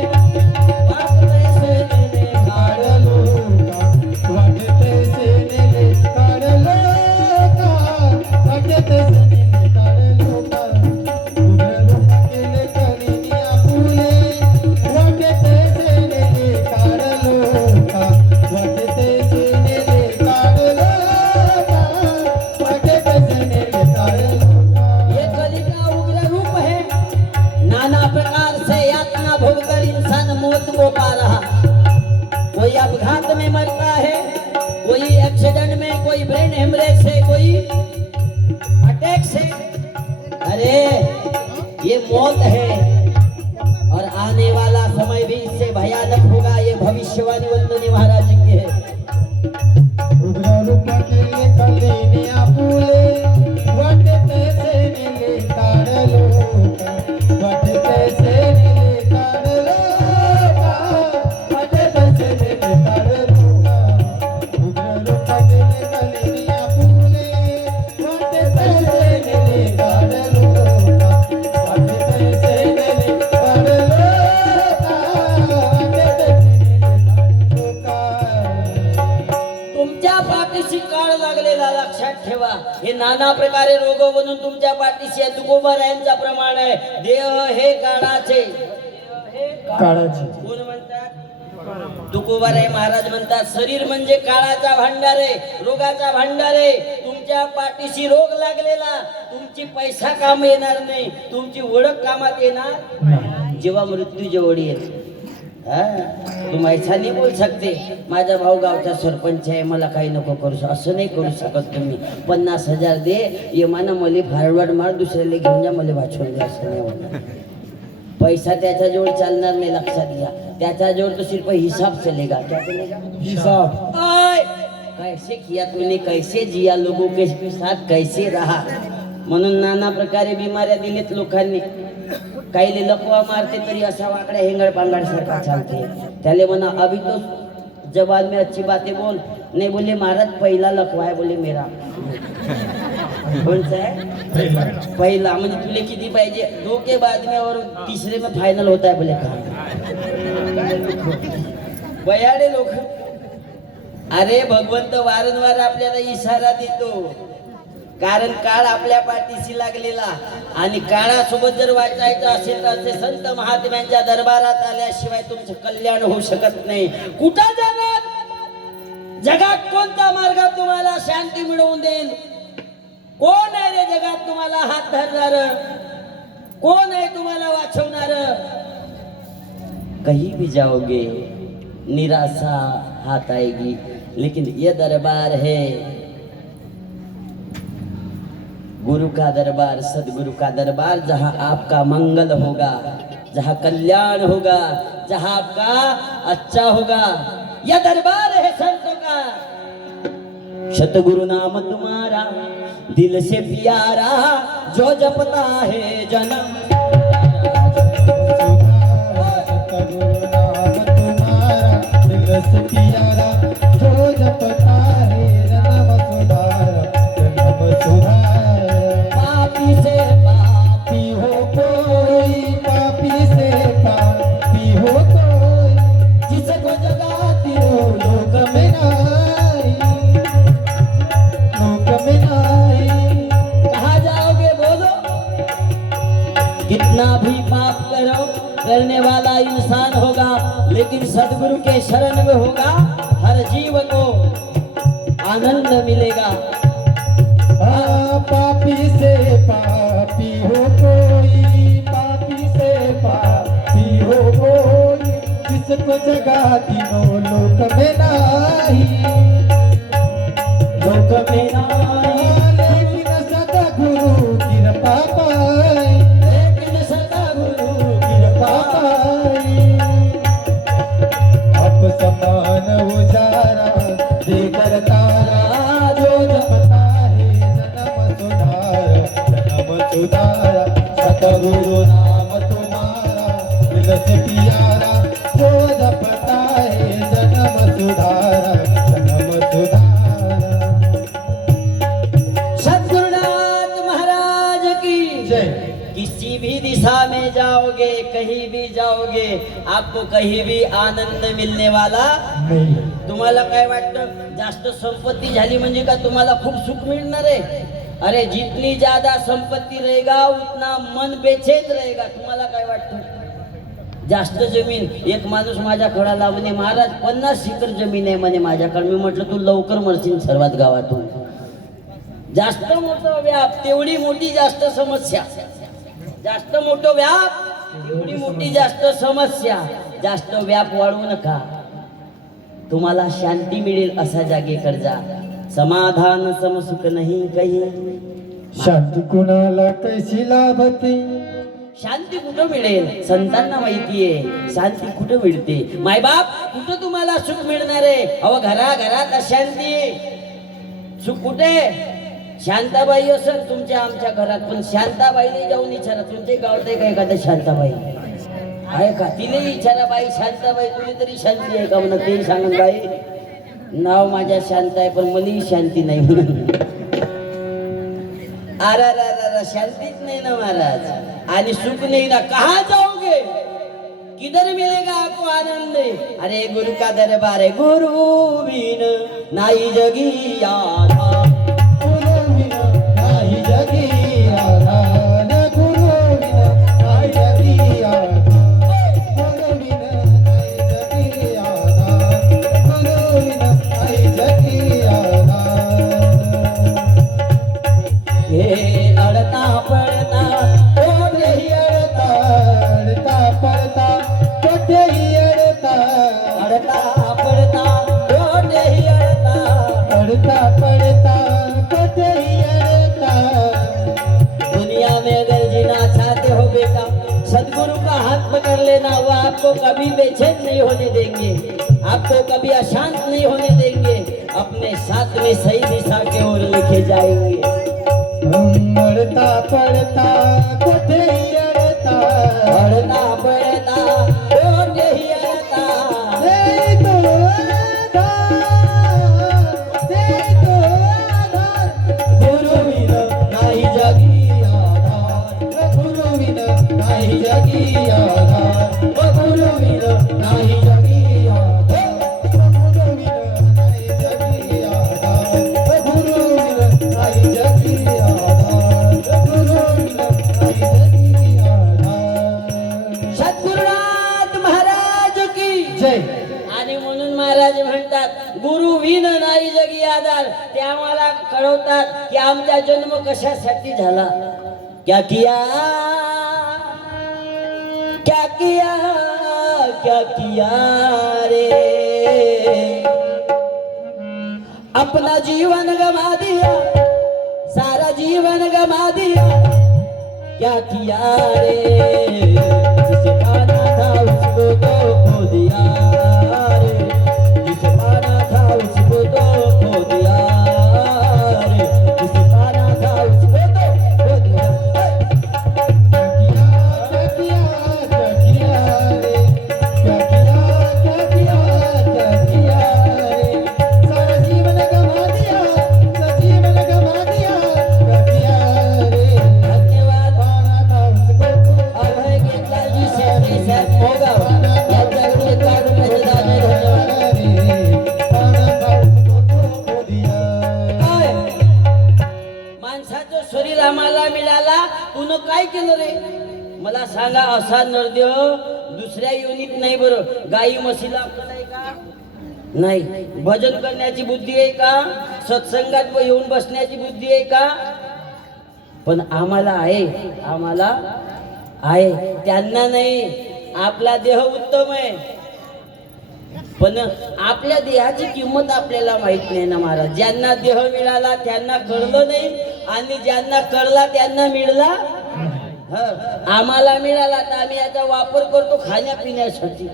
कोई अपघात में मरता है, कोई एक्सीडेंट में, कोई ब्रेन हेमरेज से, कोई अटैक से. अरे ये मौत है और आने वाला समय भी इससे भयानक होगा. ये भविष्यवाणी वंदनी महाराज की है. उग्र रूप केले कलीने आपुले, वाटते से नेले काढलो का, वाटते से नेले काढलो का, वाटते से नेले काढलो का. उग्र रूप केले कलीने आपुले, वाटते से नेले काढलो का, वाटते से नेले काढलो का, वाटते से नेले काढलो का. तुमच्या पाठीशी काळ लागलेला लक्षात ठेवा. हे नाना प्रकारे रोग बनून तुमच्या पाठीशी आहे. तुकोबारायांचा प्रमाण आहे, देह हे काळाचे. काळाची. कोण म्हणतात? तुकोबाराय महाराज म्हणतात, शरीर म्हणजे काळाचा भांडार आहे, रोगाचा भांडार आहे. तुमच्या पाठीशी रोग लागलेला, तुमची पैसा काम येणार नाही, तुमची ओळख कामात येणार जेव्हा मृत्यू जवळ येईल. तुम ऐसा नहीं बोल सकते, माझा भाऊ गावचा सरपंच आहे, मला काही नको करू. असं नाही करू शकत तुम्ही. 50,000 दे, ये माना मला फॉरवर्ड मार, दुसऱ्याला घेऊन जा, मला वाचवून द्या. असं नाही होणार. पैसा त्याच्याजवळ चालणार नाही, लक्षात घ्या. त्याच्याजवळ तो सिर्फ हिसाब चलेगा. क्या चलेगा? हिसाब. कैसे किया तूने, कैसे जिया, लोगों के साथ कैसे रहा. म्हणून नाना प्रकारे बिमाऱ्या दिलेत लोकांनी. काही लकवा मारते तरी असा वाकड्या हेंगड पांगड सारखा चालते. त्याले म्हणा, अभी तो जबान में अच्छी बातें बोल. नहीं बोले महाराज पहिला लकवा है, बोले मेरा. कोणचा आहे? पहिला. म्हणजे तुले किती पाहिजे? 2 के बाद में और तीसरे में फाइनल होता है. बोले का बयाडे लोक. अरे भगवंत वारंवार आपल्याला इशारा देतो, कारण काळ आपल्या पाठीशी लागलेला. आणि काळासोबत जर वाचायचं असेल तर असे संत महात्म्यांच्या दरबारात आल्याशिवाय तुमचं कल्याण होऊ शकत नाही. कुठं जाणार? जगात कोणता मार्ग तुम्हाला शांती मिळवून देईल? कोण आहे रे जगात तुम्हाला हात धरणार? कोण आहे तुम्हाला वाचवणार? कहीं भी जाओगे निराशा हाथ आएगी, लेकिन ये दरबार है गुरु का दरबार, सदगुरु का दरबार, जहाँ आपका मंगल होगा, जहाँ कल्याण होगा, जहाँ आपका अच्छा होगा. यह दरबार है संतों का. सतगुरु नाम तुम्हारा दिल से प्यारा, जो जपता है जन्म. सतगुरु नाम तुम्हारा दिल से प्यारा, जो जपता है जन्म सुधारा, जन्म सुधारा. पापी से पापी हो कोई, पापी से पापी हो कोई, जिसको जगाती हो लोक में नाही, लोक में नाही. करने वाला इंसान होगा, लेकिन सदगुरु के शरण में होगा, हर जीव को आनंद मिलेगा। पापी से पापी हो कोई, पापी से पापी हो कोई, जिसको जगा तीनों लोक में नाही, लोक में नाही, लेकिन सतगुरु कृपा पाई, लेकिन सतगुरु कृपा पाई। अब समान उजारा देकर तारा, जो जपता है जन्म सुधार, जन्म सुधारा। सतगुरु नाम तुम्हारा दिल से प्यारा, जो जपता है जन्म सुधारा, जन्म सुधारा। सद्गुरुनाथ महाराज की जय। किसी भी दिशा में जाओगे, कहीं भी जाओगे, आपको कहीं भी आनंद मिलने वाला। नहीं तुम्हाला काय वाटतं, जास्त संपत्ती झाली म्हणजे का तुम्हाला खूप सुख मिळणार आहे? अरे जितनी ज्यादा संपत्ती रहेगा उतना मन बेचैन रहेगा। तुम्हाला काय वाटतं? जास्त जमीन, एक माणूस माझ्याकडे आला म्हणे महाराज 50 एकर जमीन आहे म्हणे माझ्याकडे। मी म्हटलं तू लवकर मरशील सर्वात गावातून। जास्त मोठा व्याप तेवढी मोठी जास्त समस्या, जास्त मोठं व्याप तेवढी मोठी जास्त समस्या। जास्त व्याप वाढवू नका, तुम्हाला शांती मिळेल असा जागेकर जा। समाधान समसुख नाही काही। शांती कुणाला कैसी लाभते, शांती कुठं मिळेल? संतांना माहितीये शांती कुठं मिळते। मायबाप कुठं तुम्हाला सुख मिळणार आहे? अहो घरात अशांती, सुख कुठे? शांताबाई असेल तुमच्या आमच्या घरात, पण शांताबाईने जाऊन विचारा तुमच्या गावात आहे का एखाद्या शांताबाई आहे का? तिने विचारा बाई शांताबाई तुम्ही तरी शांती आहे का म्हणा। ते सांगून बाई नाव माझ्या शांत आहे पण मलाही शांती नाही म्हणून। अरे शांतीच नाही ना महाराज, आणि सुख नहीं ना। कहाँ जाओगे, किधर मिलेगा आपको आनंद? अरे गुरु का दरबार है, गुरु बिन नाई जगी आधार, गुरु बिना नाही जगी आधार, गुरु बिना नाही जगी आधार, गुरु बिना नाही जगी आधार, गुरु बिना नाही जगी आधार। हे अडता पडता कोठेही अडता, अडता पडता कोठेही अडता, अडता पडता कोठेही अडता, अडता पडता कोठेही अडता। दुनिया में अगर जीना चाहते हो बेटा, सदगुरु का हाथ पकड़ लेना, वो आपको कभी बेचैन नहीं होने देंगे, आपको कभी अशांत नहीं होने देंगे, अपने साथ में सही दिशा की ओर लेके जाएंगे। अडता पडता कोठेही अडता, अडता पडता कोठेही अडता, दे तो आधार, दे तो आधार, गुरु बिना नाही जगी आधार, गुरु बिना नाही जगी आधार, गुरु बिना नाही जगी आधार, गुरु बिना नाही जगी आधार, गुरु बिना नाही जगी आधार, गुरु बिना नाही जगी आधार। सद्गुरुनाथ महाराज की जय। आणि म्हणून महाराज म्हणतात गुरु विन नाही जगी आधार। ते आम्हाला कळवतात की आमचा जन्म कशासाठी झाला। क्या किया क्या किया क्या किया रे, अपना जीवन गवा दिया, सारा जीवन गवा दिया, क्या किया रे, जिसे पाना था उसको तो खो दिया रे, जिसे पाना था उसको तो खो दिया रे, जिसे पाना था उसको तो खो दिया। क्या किया क्या किया रे, क्या किया क्या किया क्या किया रे, सारा जीवन गवा दिया, सारा जीवन गवा दिया, क्या किया रे। धन्यवाद। पाना था उसको तो अभय गेतला जी से साथ होगा या जगत का मजेदार धन्यवाद। पाना था उसको तो खो दिया। काय माणसाचं शरीर आम्हाला मिळाला, तुन काय केलं रे? मला सांगा, असा नरदेव दुसऱ्या योनीत नाही बरं. गाई म्हशीला अक्कल आहे का? नाही. भजन करण्याची बुद्धी आहे का? सत्संगात येऊन बसण्याची बुद्धी आहे का? पण आम्हाला आहे, आम्हाला आहे. त्यांना नाही. आपला देह उत्तम आहे, पण आपल्या देहाची किंमत आपल्याला माहित नाही ना महाराज. ज्यांना देह मिळाला त्यांना कळलं नाही, आणि ज्यांना कळला त्यांना मिळाला. आम्हाला मिळाला तर आम्ही याचा वापर करतो खाण्यापिण्यासाठी.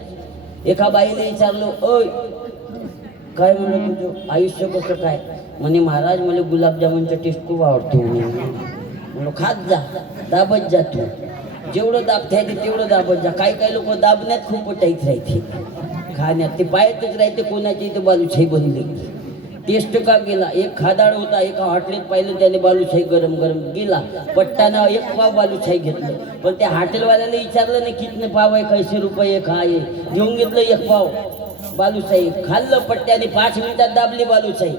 एका बाईने विचारलो, ओय काय म्हणलं तुझं आयुष्य कसं काय? म्हणे महाराज मला गुलाबजामुनचा टेस्ट खूप आवडतो. म्हणलो खात जा, दाबत जा. तू जेवढं दाबता येते तेवढं दाबत जा. काही काही लोक दाबण्यात खूप टाईट राहते, खाण्यात ते पायातच राहते. कोणाच्या इथे बालुशाही बनली. टेस्ट का गेला? एक खादाड होता, एका हॉटेलात पाहिलं त्याने बालुशाही गरम गरम गेला. पट्टानं एक पाव बालुशाही घेतलं, पण त्या हॉटेलवाल्याला विचारलं नाही कितने पाव आहे, कैसे रुपये खा आहे. घेऊन घेतलं एक पाव बालुशाही, खाल्लं पट्ट्याने. 5 मिनिटात दाबली बालुशाही.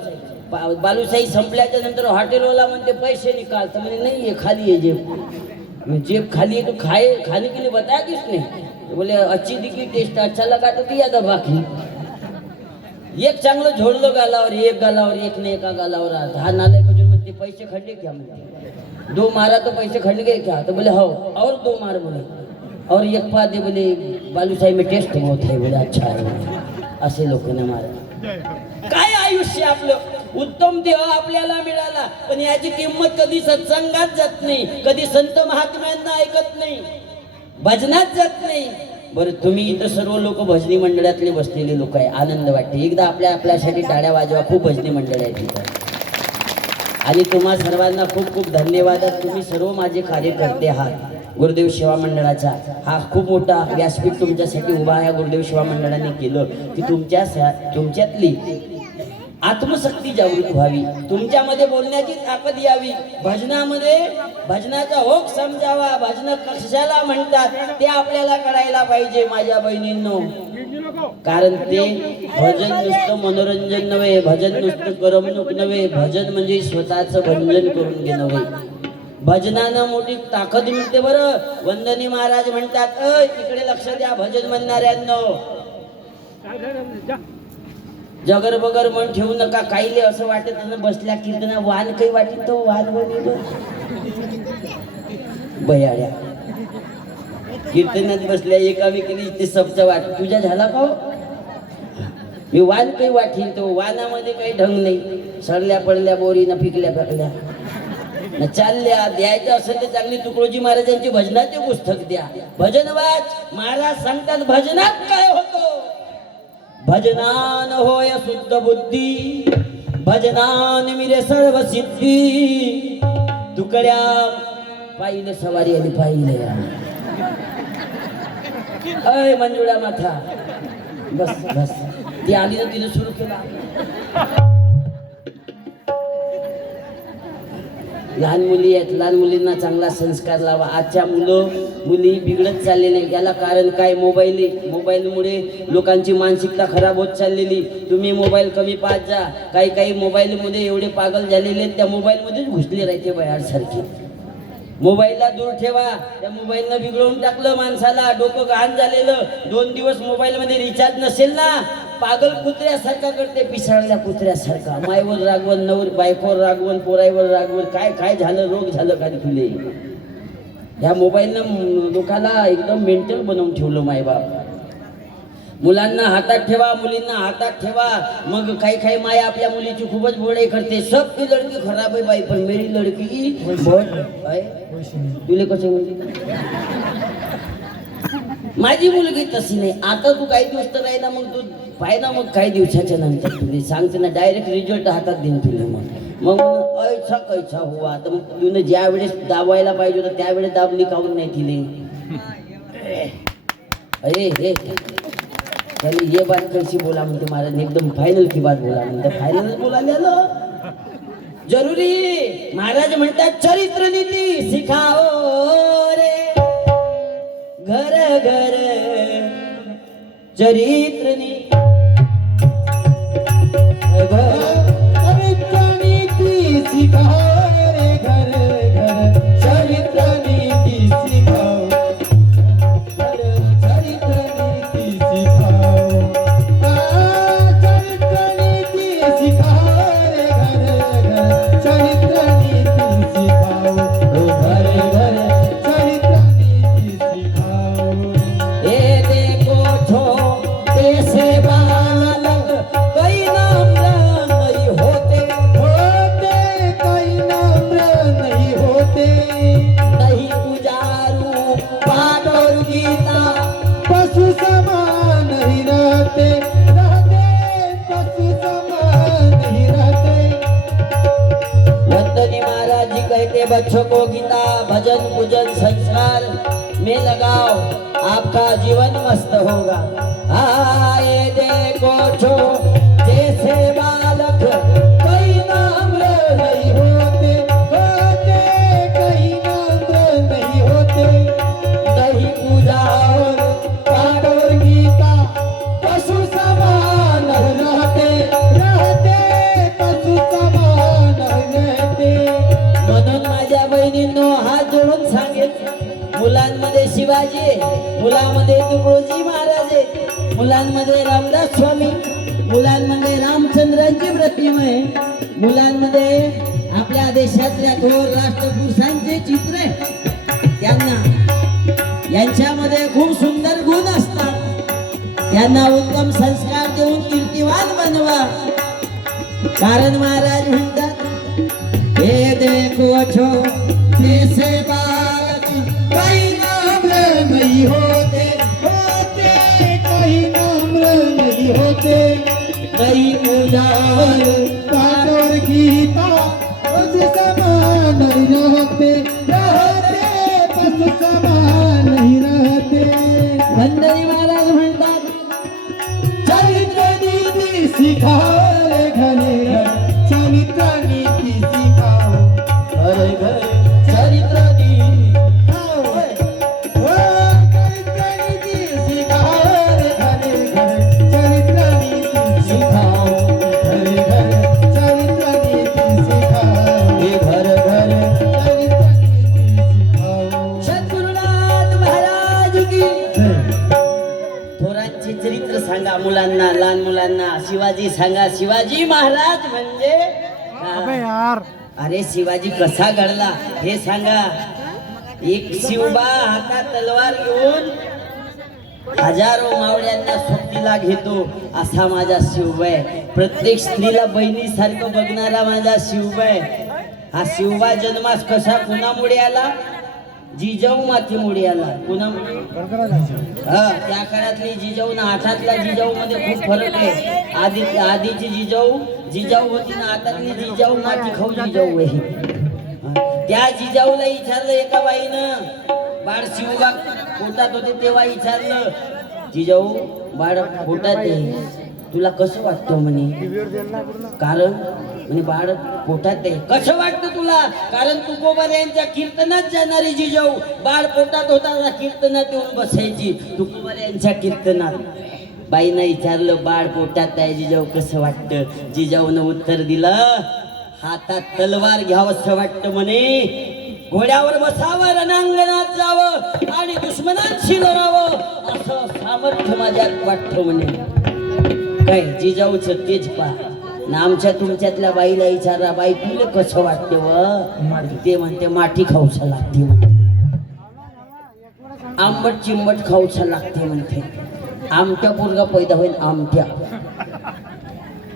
बालुशाही संपल्याच्या नंतर हॉटेलवाला म्हणते पैसे निकाल. तर म्हणे नाही, खाली आहे जेब. जेब खाली है तो खाने के लिए बताया किसने? तो बोले अच्छी दिखी, टेस्ट अच्छा लगा तो दिया था. बाकी एक चांगलं झोडलं गालावर, एक गालावर, एक ने एका गालावर. हा नाले कुछ म्हणते पैसे खंडे क्या? म्हणते 2 मारा तो पैसे खंड गए क्या? तो बोले हो. और 2 मार बोले, और एक पा दे. बोले बालुशाही में टेस्ट बहुत है. बोले अच्छा है. असे लोकांना मारा. काय आयुष्य आपलं? उत्तम देह आपल्याला मिळाला, पण याची किंमत कधी सत्संगात जात नाही, कधी संत महात्म्यांना ऐकत नाही, भजनात जात नाही. बरं, तुम्ही इथं सर्व लोक भजनी मंडळातले बसलेले लोक आहे. आनंद वाटते. एकदा आपल्यासाठी टाळ्या वाजवा. खूप भजनी मंडळ आहे तिथं. आणि तुम्हा सर्वांना खूप खूप धन्यवाद. तुम्ही सर्व माझे कार्यकर्ते आहात. गुरुदेव सेवा मंडळाचा हा खूप मोठा व्यासपीठ तुमच्यासाठी उभा आहे. गुरुदेव सेवा मंडळाने केलं की तुमच्यातली आत्मशक्ती जागृत व्हावी, तुमच्यामध्ये बोलण्याची ताकद यावी, भजनामध्ये भजनाचा ओघ समजावा. भजन कशाला म्हणतात ते आपल्याला कळायला पाहिजे माझ्या बहिणींनो. कारण ते भजन नुसतं मनोरंजन नव्हे, भजन नुसतं करमणूक नव्हे, भजन म्हणजे स्वतःचं भंजन करून घेणं नव्हे. भजनानं मोठी ताकद मिळते. बरं, वंदनी महाराज म्हणतात, इकडे लक्ष द्या भजन म्हणणाऱ्यांनो. जगर बगर मन ठेवू नका. काहीले असं वाटत ना बसल्या कीर्तना वान काही वाटत तो वान बनी बयाड्या कीर्तनात बसल्या एका विकरी ते सबचा वाट तुझ्या झाला का? मी वान काही वाटीन तो वानामध्ये काही ढंग नाही. सडल्या पडल्या बोरी न फिकल्या पडल्या न चालल्या. द्यायचं असेल तर चांगली तुकडोजी महाराजांची भजनाचे पुस्तक द्या. भजन वाच. महाराज सांगतात भजनात काय होतो? भजनान होय शुद्ध बुद्धी, भजनान मिरे सर्व सिद्धी. तुकड्या पाहिलं सवारी आली पाहिलं. अय मंजुळा माथा बस बस. ती आली ना तिने सुरू केला. लहान मुली आहेत, लहान मुलींना चांगला संस्कार लावा. आजच्या मुली बिघडत चाललेले. याला कारण काय? मोबाईलमुळे लोकांची मानसिकता खराब होत चाललेली. तुम्ही मोबाईल कमी पाहत जा. काही मोबाईलमध्ये एवढे पागल झालेले आहेत, त्या मोबाईलमध्येच घुसले राहते बाहेरसारखे. मोबाईलला दूर ठेवा. त्या मोबाईलनं बिघडवून टाकलं माणसाला. डोकं घाण झालेलं. 2 दिवस मोबाईलमध्ये रिचार्ज नसेल ना, पागल कुत्र्यासारखा करते, पिसाळल्या कुत्र्यासारखा. मायवर रागवण, नवर बायकोवर रागवण, पोराईवर रागवण. काय झालं? रोग झालं का तुले? ह्या मोबाईलनं लोकाला एकदम मेंटल बनवून ठेवलं मायबाप. मुलांना हातात ठेवा, मुलींना हातात ठेवा. मग काही माय आपल्या मुलीची खूपच बोडे करते. सबकी लडकी खराब आहे बाई, पण मेरी लडकी तुले कसं म्हणजे? माझी मुलगी तशी नाही. आता तू काही दिवस तर राही ना, मग तू पाहिजे मग काही दिवसाच्या नंतर तुला सांगते ना, डायरेक्ट रिझल्ट हातात देईन तुला. मग ऐसा कैसा हुआ. आता मग तुने ज्या वेळेस दाबायला पाहिजे होतं त्यावेळेस दाबली काऊन नाही तिने? अरे चलिए ये बात कैसी बोला म्हणते महाराज, एकदम फायनल की बात बोला म्हणते. फायनल बोलायला जरुरी. महाराज म्हणतात चरित्र नीती सिखाओ रे घर घर चरित्र नीती सिखाओ रे घर घर चरित्र नीती सिखाओ. चरित्र बंदनी महाराज जी कहते बच्चों को गीता भजन पूजन संस्कार में लगाओ आपका जीवन मस्त होगा। आए देखो छो जैसे बालक कहीं नम्र नहीं होते होते, कहीं नम्र नहीं होते, नहीं पूजा और पाठ और गीता पशु समान रहते रहते, पशु समान रहते। म्हणून माझ्या बहिणींनो हात जोडून सांगेल, मुलांमध्ये शिवाजी आहे, मुलांमध्ये तुकडोजी महाराज आहे, मुलांमध्ये रामदास स्वामी, मुलांमध्ये रामचंद्रांची प्रतिमा आहे, मुलांमध्ये आपल्या देशातल्या थोर राष्ट्रपुरुषांचे चित्र आहे। त्यांना यांच्यामध्ये खूप सुंदर गुण असतात, त्यांना उत्तम संस्कार देऊन कीर्तिवान बनवा। कारण महाराज म्हणतात हे देखो छो जैसे बालक कहीं नम्र नहीं होते होते, कहीं नम्र नहीं होते, नहीं पूजा और पाठ और गीता पशु समान नहीं रहते रहते, पशु समान नहीं रहते। बंदनी महाराज म्हणतात चरित्र नीति सिखाओ रे घरे घर, चरित्र नीति सिखाओ घरे घरे चरित्र दी ओ चरित्र नीति सिखाओ रे घरे घर, चरित्र नीति सिखाओ घरे घर, चरित्र नीति सिखाओ हे घर घर चरित्र नीति सिखाओ। सद्गुरुनाथ महाराज की थोरांचे चरित्र सांगा मुलांना, लहान मुलांना शिवाजी सांगा। शिवाजी महाराज म्हणजे यार अरे शिवाजी कसा घडला हे सांगा। एक शिवबा हातात तलवार घेऊन हजारो मावळ्यांना सोबतीला घेतो असा माझा शिवबा आहे। प्रत्येक स्त्रीला बहिणीसारखं बघणारा माझा शिवबा आहे। हा शिवबा जन्मास कसा कुणामुळे आला? जिजाऊ मातेमुळे आला। कुणामुळे? हा, त्या काळातली जिजाऊ ना आठातल्या जिजाऊ मध्ये खूप फरक आहे। आधीची जिजाऊ होती ना, आतातली जिजाऊ माती खाऊ जिजाऊ आहे। त्या जिजाऊला विचारलं एका बाईनं, बाळ शिवबा पोटात होते तेव्हा विचारलं, जिजाऊ बाळ पोटात आहे तुला कसं वाटतं म्हणे? कारण म्हणे बाळ पोटात आहे। कसं वाटतं तुला? कारण तुकोबार यांच्या कीर्तनात जाणारी जिजाऊ बाळ पोटात होता कीर्तनात येऊन बसायची, तुकोबार यांच्या कीर्तनात। बाईनं विचारलं बाळ पोटात आहे जिजाऊ कसं वाटतं? जिजाऊनं उत्तर दिलं हातात तलवार घ्यावंसं वाटतं म्हणे, घोड्यावर बसावं, रणांगणात जावं आणि दुश्मनांशी लढावं असं सामर्थ्य माझ्यात वाटतं म्हणे। काय जिजाऊचं तेज पा ना। आमच्या तुमच्यातल्या बाईला विचारा बाई तुला कसं वाटते व? ते म्हणते माठी खाऊसा लागते म्हणते, आंबट चिंबट खाऊसा लागते म्हणते। आमट्या पोरगा पैदा होईल आमट्या,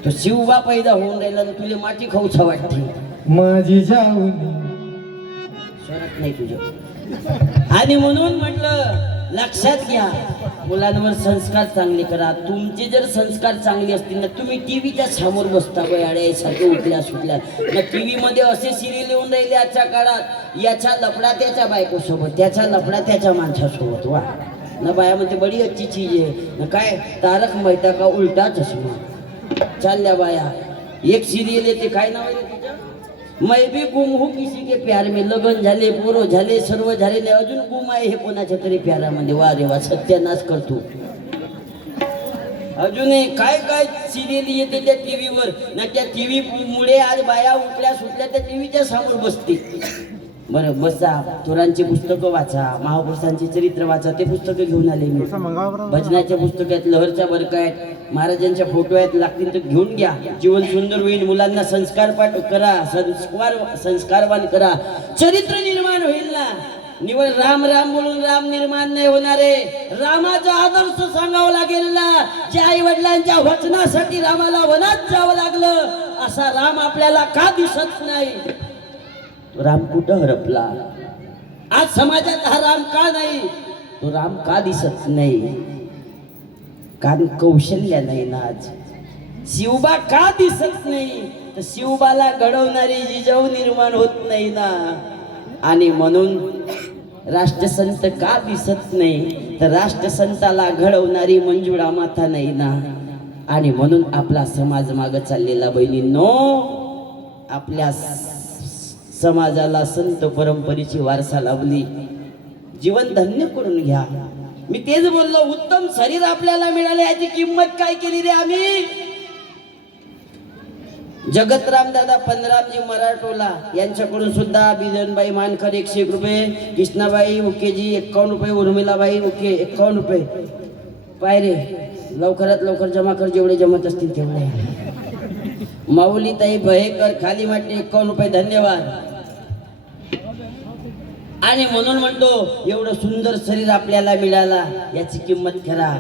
तो शिवबा पैदा होऊन राहिला ना तुला माठी खाऊसा वाटते? माझी जाऊनी स्वरात नाही तुझ्या। आणि म्हणून म्हटलं लक्षात घ्या, मुलांवर संस्कार चांगले करा। तुमचे जर संस्कार चांगले असतील ना, तुम्ही टीव्हीच्या समोर बसता याड्यासारखे उठल्या सुटल्या ना। टीव्ही मध्ये असे सिरियल येऊन राहिले आजच्या काळात, याचा लफडा त्याच्या बायकोसोबत, त्याचा लफडा त्याच्या माणसासोबत। वा ना बाया म्हणते बडी अच्छी चीज आहे ना, काय तारक मेहता का उलटा चष्मा चालल्या बाया। एक सिरियल येते काय नाव आहे तिचं, मैं भी गुम हूँ किसी के प्यार में, लग्न झाले पोरो झाले सर्व झालेले अजून गुम आहे हे कोणाच्या तरी प्यारामध्ये। वा रे वा, सत्यानाश करतो अजूनही। काय काय सिरियल येते त्या टीव्हीवर ना, त्या टीव्ही मुळे आज बाया उठल्या सुटल्या त्या टीव्हीच्या समोर बसते। बरं बसा, थोरांची पुस्तकं वाचा, महापुरुषांचे चरित्र वाचा, ते पुस्तकं घेऊन आले मी। भजनाच्या पुस्तक आहेत, लहरच्या बरका आहेत, महाराजांच्या फोटो आहेत, लागतील तर घेऊन घ्या। जीवन सुंदर होईल, मुलांना संस्कार पाठ करा, संस्कारवान करा, चरित्र निर्माण होईल ना। निवड राम राम बोलून राम निर्माण नाही होणारे, रामाचा आदर्श सांगावं लागेल ना। ज्या आई वडिलांच्या वचनासाठी रामाला वनात जावं लागलं, असा राम आपल्याला का दिसत नाही? राम कुठं हरपला? आज समाजात हा राम का नाही? तो राम का दिसत नाही? कारण कौशल्य नाही ना। आज शिवबा का दिसत नाही? तर शिवबाला घडवणारी जिजाऊ निर्माण होत नाही ना. आणि म्हणून राष्ट्रसंत का दिसत नाही, तर राष्ट्रसंताला घडवणारी मंजुळा माता नाही ना. आणि म्हणून आपला समाज माग चाललेला बहिणींनो, आपल्या समाजाला संत परंपरेची वारसा लावली, जीवन धन्य करून घ्या. मी तेच बोललो, उत्तम शरीर आपल्याला मिळाले याची किंमत काय केली रे आम्ही. जगतराम दादा पंधरामजी मराठोला यांच्याकडून सुद्धा बिजनबाई मानकर 101 रुपये, कृष्णाबाई उकेजी 51 रुपये, उर्मिलाबाई उके 51 रुपये. पाय रे, लवकरात लवकर जमा कर, जेवढे जमत असतील तेवढे. माऊलीताई भयेकर खाली माटे 51 रुपये, धन्यवाद. आणि म्हणून म्हणतो, एवढं सुंदर शरीर आपल्याला मिळाला याची किंमत करा.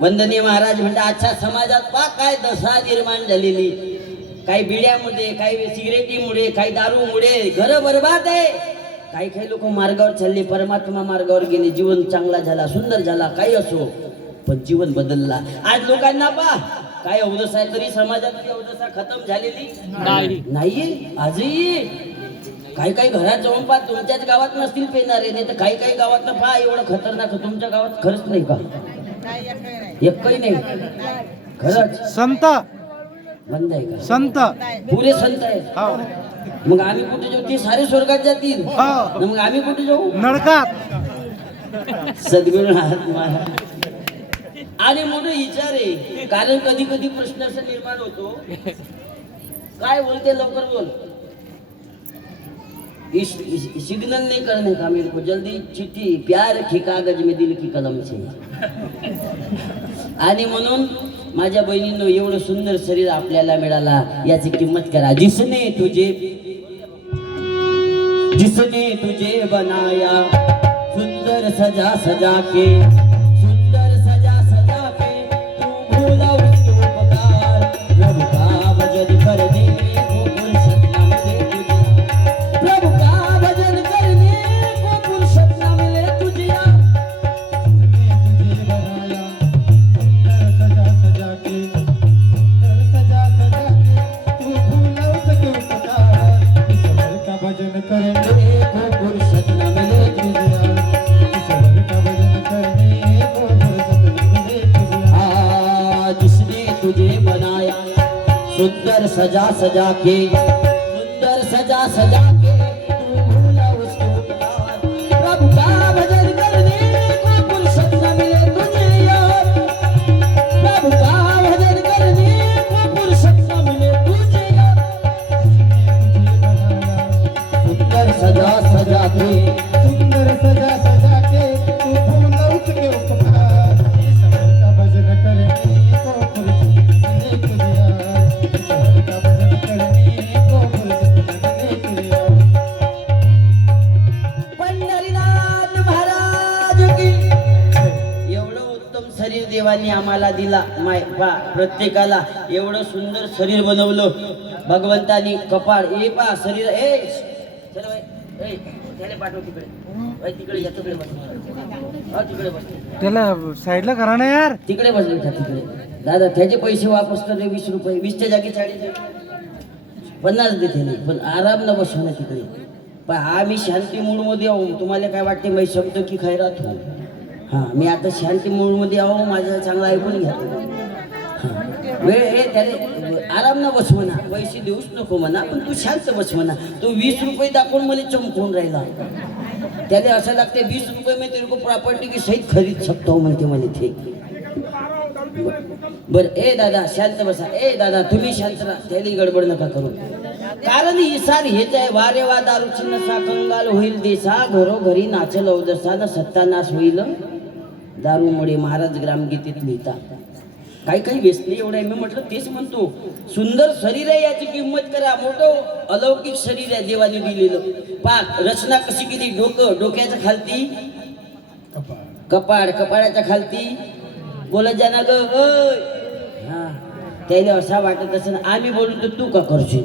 वंदनीय महाराज म्हणता, आजच्या समाजात पा काय दशा निर्माण झालेली. काही बिड्यामुळे, काही सिगरेटीमुळे, काही दारूमुळे घर बरबाद आहे. काही काही लोक मार्गावर चालले, परमात्मा मार्गावर गेले, जीवन चांगला झाला, सुंदर झाला, काही असो, पण जीवन बदलला. आज लोकांना पा काय अवदसा आहे, तरी समाजातली अवदसा खतम झालेली नाहीये आजही. काही काही घरात जाऊन पहा, तुमच्याच गावात नसतील पेनारे, नाही तर काही काही गावात पहा एवढं खतरनाक. तुमच्या गावात खरंच नाही का? एकही नाही खरंच. संत बंद आहे का? संत पुरे संत आहे. हो मग आम्ही कुठे जाऊ? ते सारे स्वर्गात जातील, हो. मग आम्ही कुठे जाऊ? नरकात. सद्गुरू महाराज. आणि मोठं विचार आहे, कारण कधी कधी प्रश्न असा निर्माण होतो, काय बोलते लवकर बोल. सिग्नल नहीं करने का मेरे को, जल्दी चिट्ठी प्यार की कागज में दिल की कलम से. आणि म्हणून माझ्या बहिणींनो, एवढं सुंदर शरीर आपल्याला मिळाला याची किंमत करा. जिसने तुझे बनाया सुंदर सजा सजा के, सुंदर सजा सजा के, तू भूला उसके उपकार. प्रभु का भजन करने को फुर्सत न मिले तुझे, प्रभु का भजन करने को फुर्सत न मिले तुझे. तुझे बनाया सुंदर सजा सजा के, सुंदर सजा सजा के, तू भूला उसके उपकार. ईश्वर का भजन करने को फुर्सत न मिले तुझे, ईश्वर का भजन करने को फुर्सत न मिले तुझे. जिसने तुझे बनाया सुंदर सजा सजा के, सुंदर सजा सजा के, तू भूला उसके उपकार. प्रभु का भजन करने को फुर्सत न मिले तुझे यार, प्रभु का भजन करने को फुर्सत न मिले तुझे यार. सुंदर सजा सजा के, सुंदर सजा सजा के, तू भूला उसके उपकार. ईश्वर का भजन करने को फुर्सत न मिले तुझे यार, ईश्वर का भजन करने को फुर्सत न मिले तुझे यार. पंढरीनाथ महाराज की. एवढं उत्तम शरीर देवाने आम्हाला दिला. माय पा प्रत्येकाला एवढं सुंदर शरीर बनवलं भगवंतानी. कपाळ ए पा शरीर ए चल बाई, ए त्याला पाठव तिकडे. बाई तिकडे या, तिकडे बस. हा तिकडे बस, त्याला साईडला करा ना यार. तिकडे बसले का तिकडे. दादा त्याचे पैसे वापस कर रे, 20 रुपये. 20च्या जागी 40, 50 देते नाही, पण आराम न बसव ना तिकडे. पण आम्ही शांती मूडमध्ये आहो. तुम्हाला काय वाटते मी शब्द की खैरात हो. हां मी आता शांती मूडमध्ये आहो, माझं चांगलं ऐकून घ्या. वेळ हे त्याने आराम न बस म्हणा, पैसे देऊच नको म्हणा, पण तू शांत बस म्हणा. तू 20 रुपये दाखवून मला चमकून राहिला. त्याला असं लागते 20 रुपये मी तेरे को प्रॉपर्टी की सहित खरीद सकतो म्हणते मला ते. बर ए दादा शांत बसा. ए दादा तुम्ही शांत राहा, त्याला गडबड नका करू. कारण इसार हेच आहे, वारे वा दारूची नसा कंगाल होईल देसा, घरोघरी नाचल अवदसा न सत्तानाश होईल दारूमुळे. महाराज ग्रामगीतेत लिहितात. काही काही व्यसनी एवढं आहे. मी म्हटलं तेच म्हणतो, सुंदर शरीर आहे याची किंमत करा. मोठं अलौकिक शरीर आहे देवाने दिलेलं. पाक रचना कशी केली. डोकं, डोक्याच्या खालती कपाळ, कपाळाच्या खालती बोलत जाना ग. हा त्याला असा वाटत असेल आम्ही बोलून तर तू का करशील.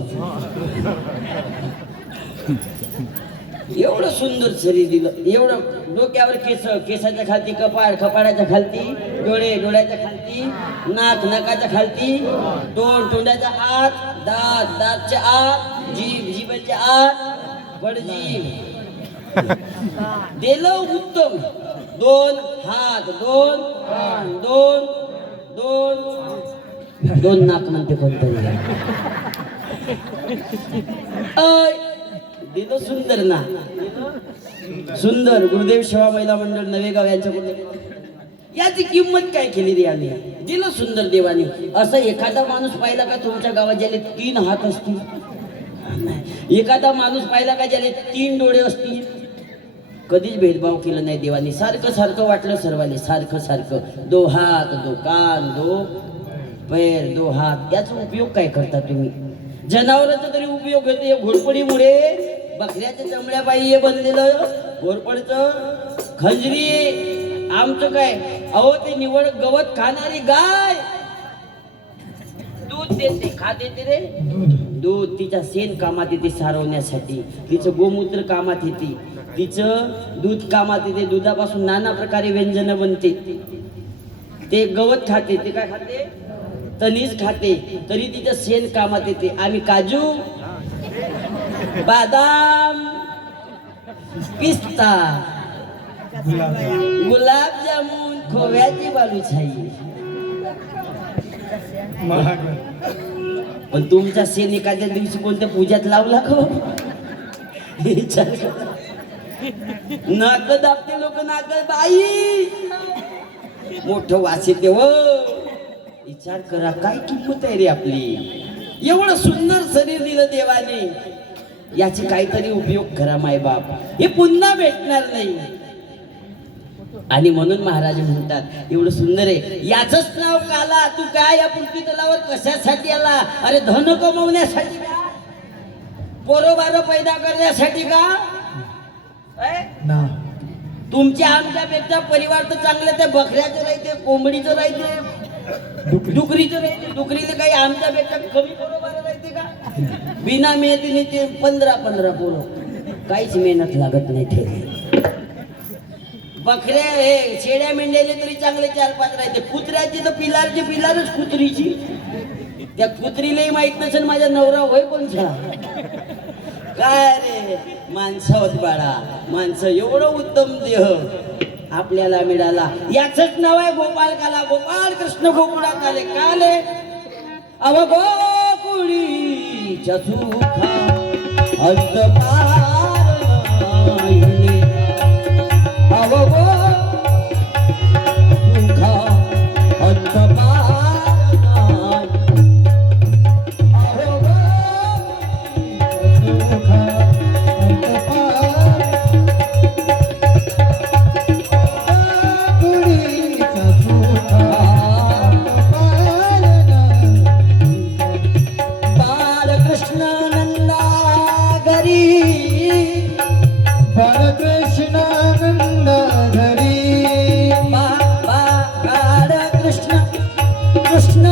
एवढं सुंदर शरीर दिलं. एवढं डोक्यावर केस, केसाच्या खालती कपाळ, कपाळाच्या खालती डोळे डोळ्याच्या खालती, नाक नाकाच्या खालती, तोंड तोंडाच्या आत, दात दातच्या आत, जीभ जीभेच्या आत, पडजीभ. दिलं उत्तम. 2 हात, 2 कान, 2 नाक म्हणते कोणतरी. दिलं सुंदर ना, सुंदर. गुरुदेव सेवा महिला मंडळ नवेगाव यांच्याकडून याची किंमत काय केली रे आम्ही. दिलं सुंदर देवाने. असं एखादा माणूस पाहिला का तुमच्या गावात ज्याला 3 हात असतील? एखादा माणूस पाहिला का ज्याला 3 डोळे असतील? कधीच भेदभाव केला नाही देवाने. सारखं सारखं वाटलं सर्वांनी, सारखं सारखं. 2 हात, 2 कान, 2 पैर, 2 हात. याचा उपयोग काय करता तुम्ही? जनावरांचा तरी उपयोग होतो. या घोरपडीमुळे बकऱ्याच्या चमड्या बाई बनलेलं घोरपडचं खंजरी. आमचं काय, अहो ते निवड गवत खाणारी गाय दूध देते. खा देते रे दूध. तिच्या शेण कामात येते सारवण्यासाठी, तिचं गोमूत्र कामात येते, तिचं दूध कामात येते. दुधापासून नाना प्रकारे व्यंजन बनते. ते गवत खाते. ते काय खाते? तणीच खाते. तरी तिचं शेण कामात येते. आम्ही काजू, बदाम, पिस्ता, गुलाबजामुन, खोव्याची बालुशाही. पण तुमचा शेण एखाद्या दिवशी कोणत्या पूजात लावला का? नाक दाबते लोक. नाक बाई मोठं वास येते व. विचार करा काय किंमत आहे रे आपली. एवढं सुंदर शरीर दिलं देवाने. याचे काहीतरी उपयोग करा मायबाप. हे पुन्हा भेटणार नाही. आणि म्हणून महाराज म्हणतात एवढं सुंदर आहे. याचंच नाव काला. तू काय या पृथ्वी तलावर कशासाठी आला? अरे धन कमवण्यासाठी का? पोरोबार पैदा करण्यासाठी का? तुमच्या आमच्यापेक्षा परिवार तर चांगले. ते बकऱ्याचं राहते, कोंबडीचं राहते, डुकरीचं राहते. डुकरीचं काही आमच्यापेक्षा कमी पोरोबार राहते का? बिना मेहनतीने ते 15 पोरं. काहीच मेहनत लागत नाही ते. बकऱ्या हे शेड्या मेंढ्याले तरी चांगले 4-5 राहते. कुत्र्याची तर पिलारच कुत्रीची. त्या कुत्रीलाही माहित नसेल माझा नवरा होय कोणचा. काय रे माणसं होत बाळा. माणसं एवढं उत्तम देह आपल्याला मिळाला. याचंच नाव आहे गोपाल काला. गोपाल कृष्ण गोकुळात आले. काले अव गोकुळीच्या सुखा अंत पार नाही. अव सुखा अंत पार नाही. अव सुखा अंत पार. कुडीचा सुखा अंत पार नाही. बालकृष्ण नंदा घरी. बाळकृष्ण नंदाधरी. बालकृष्ण कृष्ण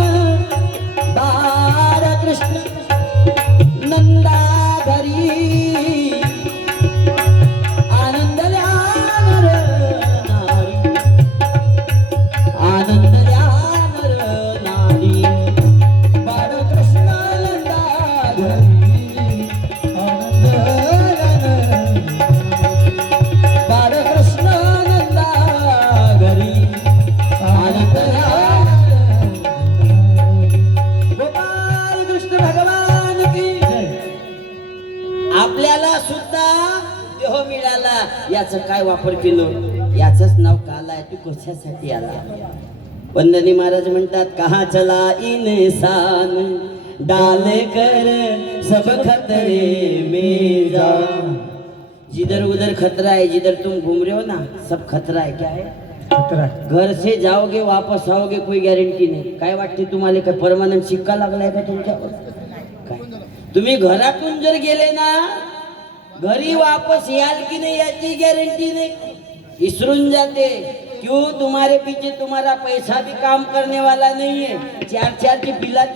बालकृष्ण नंदा घरी. आनंद ध्यान नारी. आनंद ध्यान नारी. बालकृष्ण नंदा घरी. बालकृष्ण नंदा घरी. आनंद गोपाल कृष्ण भगवान की. आपल्याला सुद्धा देह मिळाला. याचं काय वापर केलं? याचंच नाव काला आहे. तू कशासाठी आला? वंदनी महाराज म्हणतात कहा चला इंसान डाल कर सब खतरे में जा. जिधर उधर खतरा है. जिधर तुम घूम रहे हो ना सब खतरा है. क्या है? घर से जाओगे वापस आओगे कोई गॅरंटी नाही. काय वाटते तुम्हाला? काय परमानंट शिक्का लागलाय का तुमच्यावर? काय तुम्ही घरातून जर गेले ना घरी वापस याल की नाही याची गॅरंटी नाही. इसरून जाते. क्यों? तुम्हारे पीछे तुम्हारा पैसा भी काम करने वाला नहीं है. 4-4ची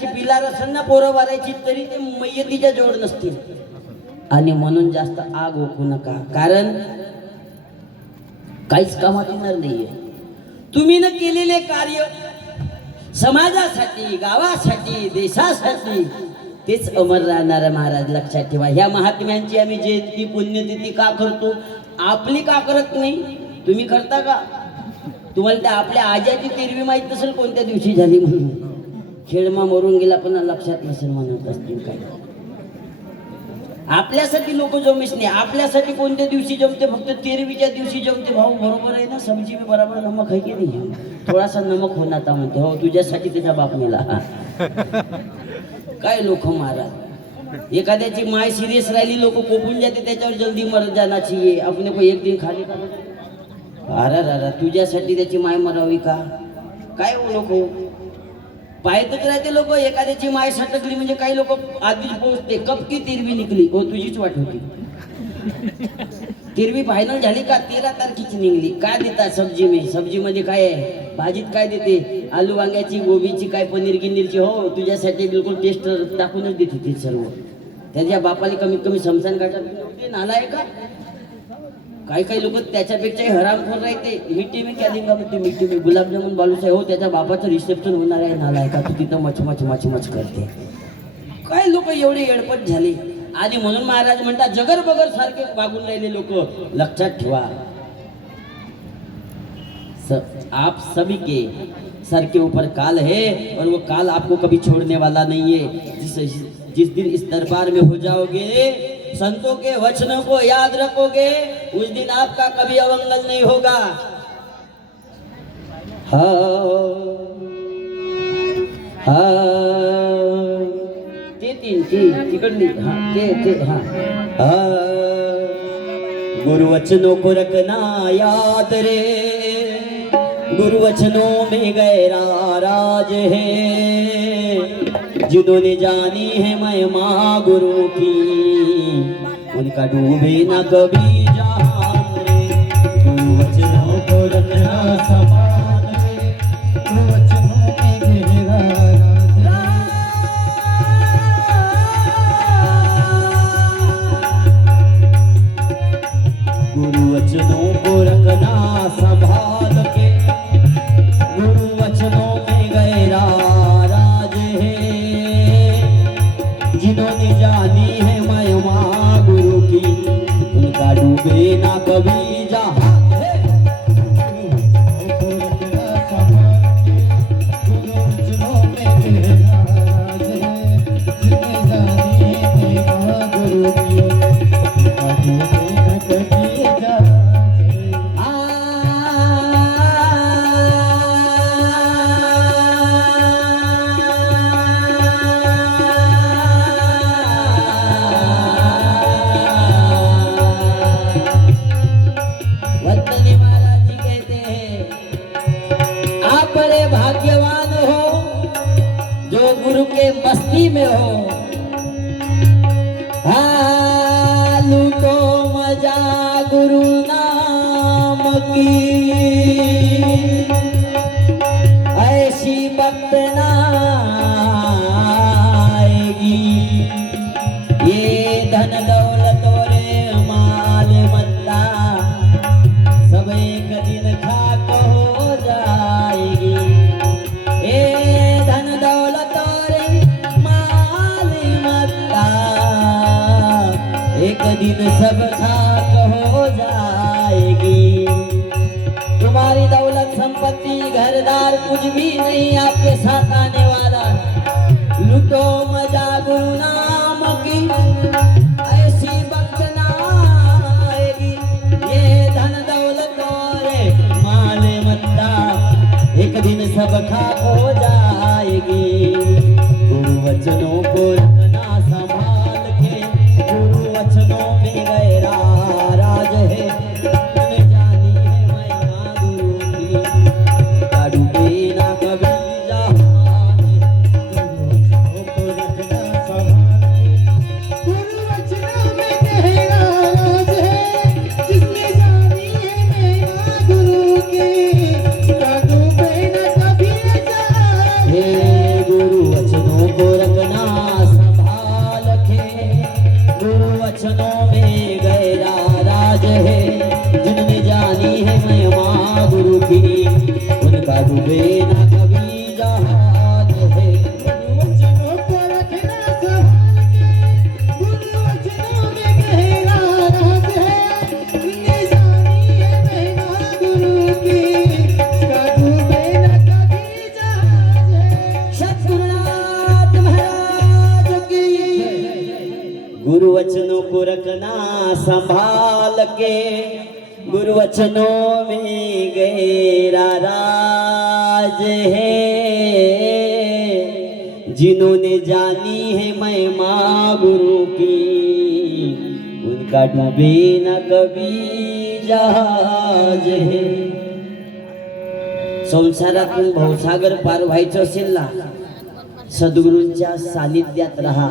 पिलार असेल ना पोरं भरायची तरी ते मय्यतीच्या जोड नसतील. आणि म्हणून जास्त आग ओकू नका. कारण काहीच कामात येणार नाहीये. तुम्ही न केलेले कार्य समाजासाठी, गावासाठी, देशासाठी तेच अमर राहणार महाराज. लक्षात ठेवा. ह्या महात्म्यांची आम्ही जयंती पुण्यतिथी का करतो? आपली का करत नाही? तुम्ही करता का? तुम्हाला त्या आपल्या आज्याची तेरवी माहीत नसेल कोणत्या दिवशी झाली म्हणून. खेळमा मरून गेला पण लक्षात नसेल म्हणत असतील काय. आपल्यासाठी लोक जमेच नाही. आपल्यासाठी कोणत्या दिवशी जमते? फक्त तेरवीच्या दिवशी जमते. भाऊ बरोबर आहे ना? सब्जी में बराबर नमक आहे की नाही? थोडासा नमक होणार आता म्हणते. हो तुझ्यासाठी त्याच्या बाप मेला. काय लोक महाराज. एखाद्याची माय सिरियस राहिली लोक कोपून जाते त्याच्यावर जल्दी मर जानाची ये अपने को एक दिन खाली का. अरे तुझ्यासाठी त्याची माय मरावी का? काय हो लोक पाहतच राहते लोक. एखाद्याची माय सटकली म्हणजे काही लोक आधीच पोहोचते. कब की तिरवी निघली? हो तुझीच वाट होती. तिरवी फायनल झाली का? 13 तारखेची निघली. काय देतात सब्जी में? सब्जी मध्ये काय आहे? भाजीत काय देते? आलू वांग्याची, गोबीची, काय पनीर गिनीरची. हो तुझ्यासाठी बिलकुल टेस्ट टाकूनच देते ते सर्व. त्याच्या बापाला कमीत कमी समसान काढतात. नालाय का? काही काही लोक त्याच्यापेक्षाही हरामखोर राहते. मिठी में क्या देंगा म्हणते? मिठी में गुलाबजामुन बालूशाही. हो त्याच्या बापाचं रिसेप्शन होणार आहे. नालाय का? तू तिथं मच करते. काय लोक एवढे येडपट झाले. आधी म्हणून महाराज म्हणतात जगर बगर सारखे वागून राहिले लोक. लक्षात ठेवा. आप सभी के सर के ऊपर काल है और वो काल आपको कभी छोड़ने वाला नहीं है. जिस दिन इस दरबार में हो जाओगे, संतों के वचनों को याद रखोगे, उस दिन आपका कभी अवंगल नहीं होगा. तिकडली गुरुवचनों को रखना याद रे, गुरुवचनों में गहरा राज है. जिन्होंने जानी है महिमा गुरु की, उनका डूबे न कभी जहान रे. गुरुवचनों को रखना संभाल के, गुरुवचनों में गहरा गुरुवचनों को रखना संभाल के, गुरुवचनों में गहरा राज है. जिन्होंने जानी है महिमा गुरु की, उनका डूबे ना कभी जहान है. भाग्यवान हो जो गुरु के मस्ती में हो. लूटो मजा गुरु नाम की, ऐसी वक्त ना आएगी. ये धन दौलत और माल मत्ता सब एक दिन खाक हो जाएगी. धन दौलत और माल मत्ता एक दिन सब खाक हो जाएगी. तुम्हारी दौलत संपत्ति घरदार कुछ भी नहीं आपके साथ आने वाला. लूटो मजा गुरु नाम की, ऐसी वक्त ना आएगी. ये धन दौलत और माल मत्ता एक दिन सब खाक हो जाएगी. गुरुवचनों को रखना संभाल के, गुरुवचनों में गहरा राज है. तुमने जानी है महिमा गुरु की, डूबे ना कभी जहान. गुरुवचनों को रखना संभाल के, गुरुवचनों में गहरा राज है. जिसने जानी है महिमा गुरु की, उनका डूबे न कभी जहान. गुरुवचनों को रखना संभाल के, गुरुवचनों में गहरा राज है. जिन्होंने जानी है महिमा गुरु की, डूबे ना कभी जहाज है। वचनों को रखना संभाल के, उन वचनों में गहरा राज है। निशानी है महिमा गुरु की, इसका डूबे न कभी जहाज है। सद्गुरुनाथ महाराज की गुरु वचनों को रखना संभाल के, गुरु वचनों में गहरा राज है। जिन्होंने जानी है महिमा गुरु की, उनका डूबे न कभी जहाज है। संसारातून भवसागर पार व्हायचं असेल ना, सद्गुरूंच्या सानिध्यात राहा.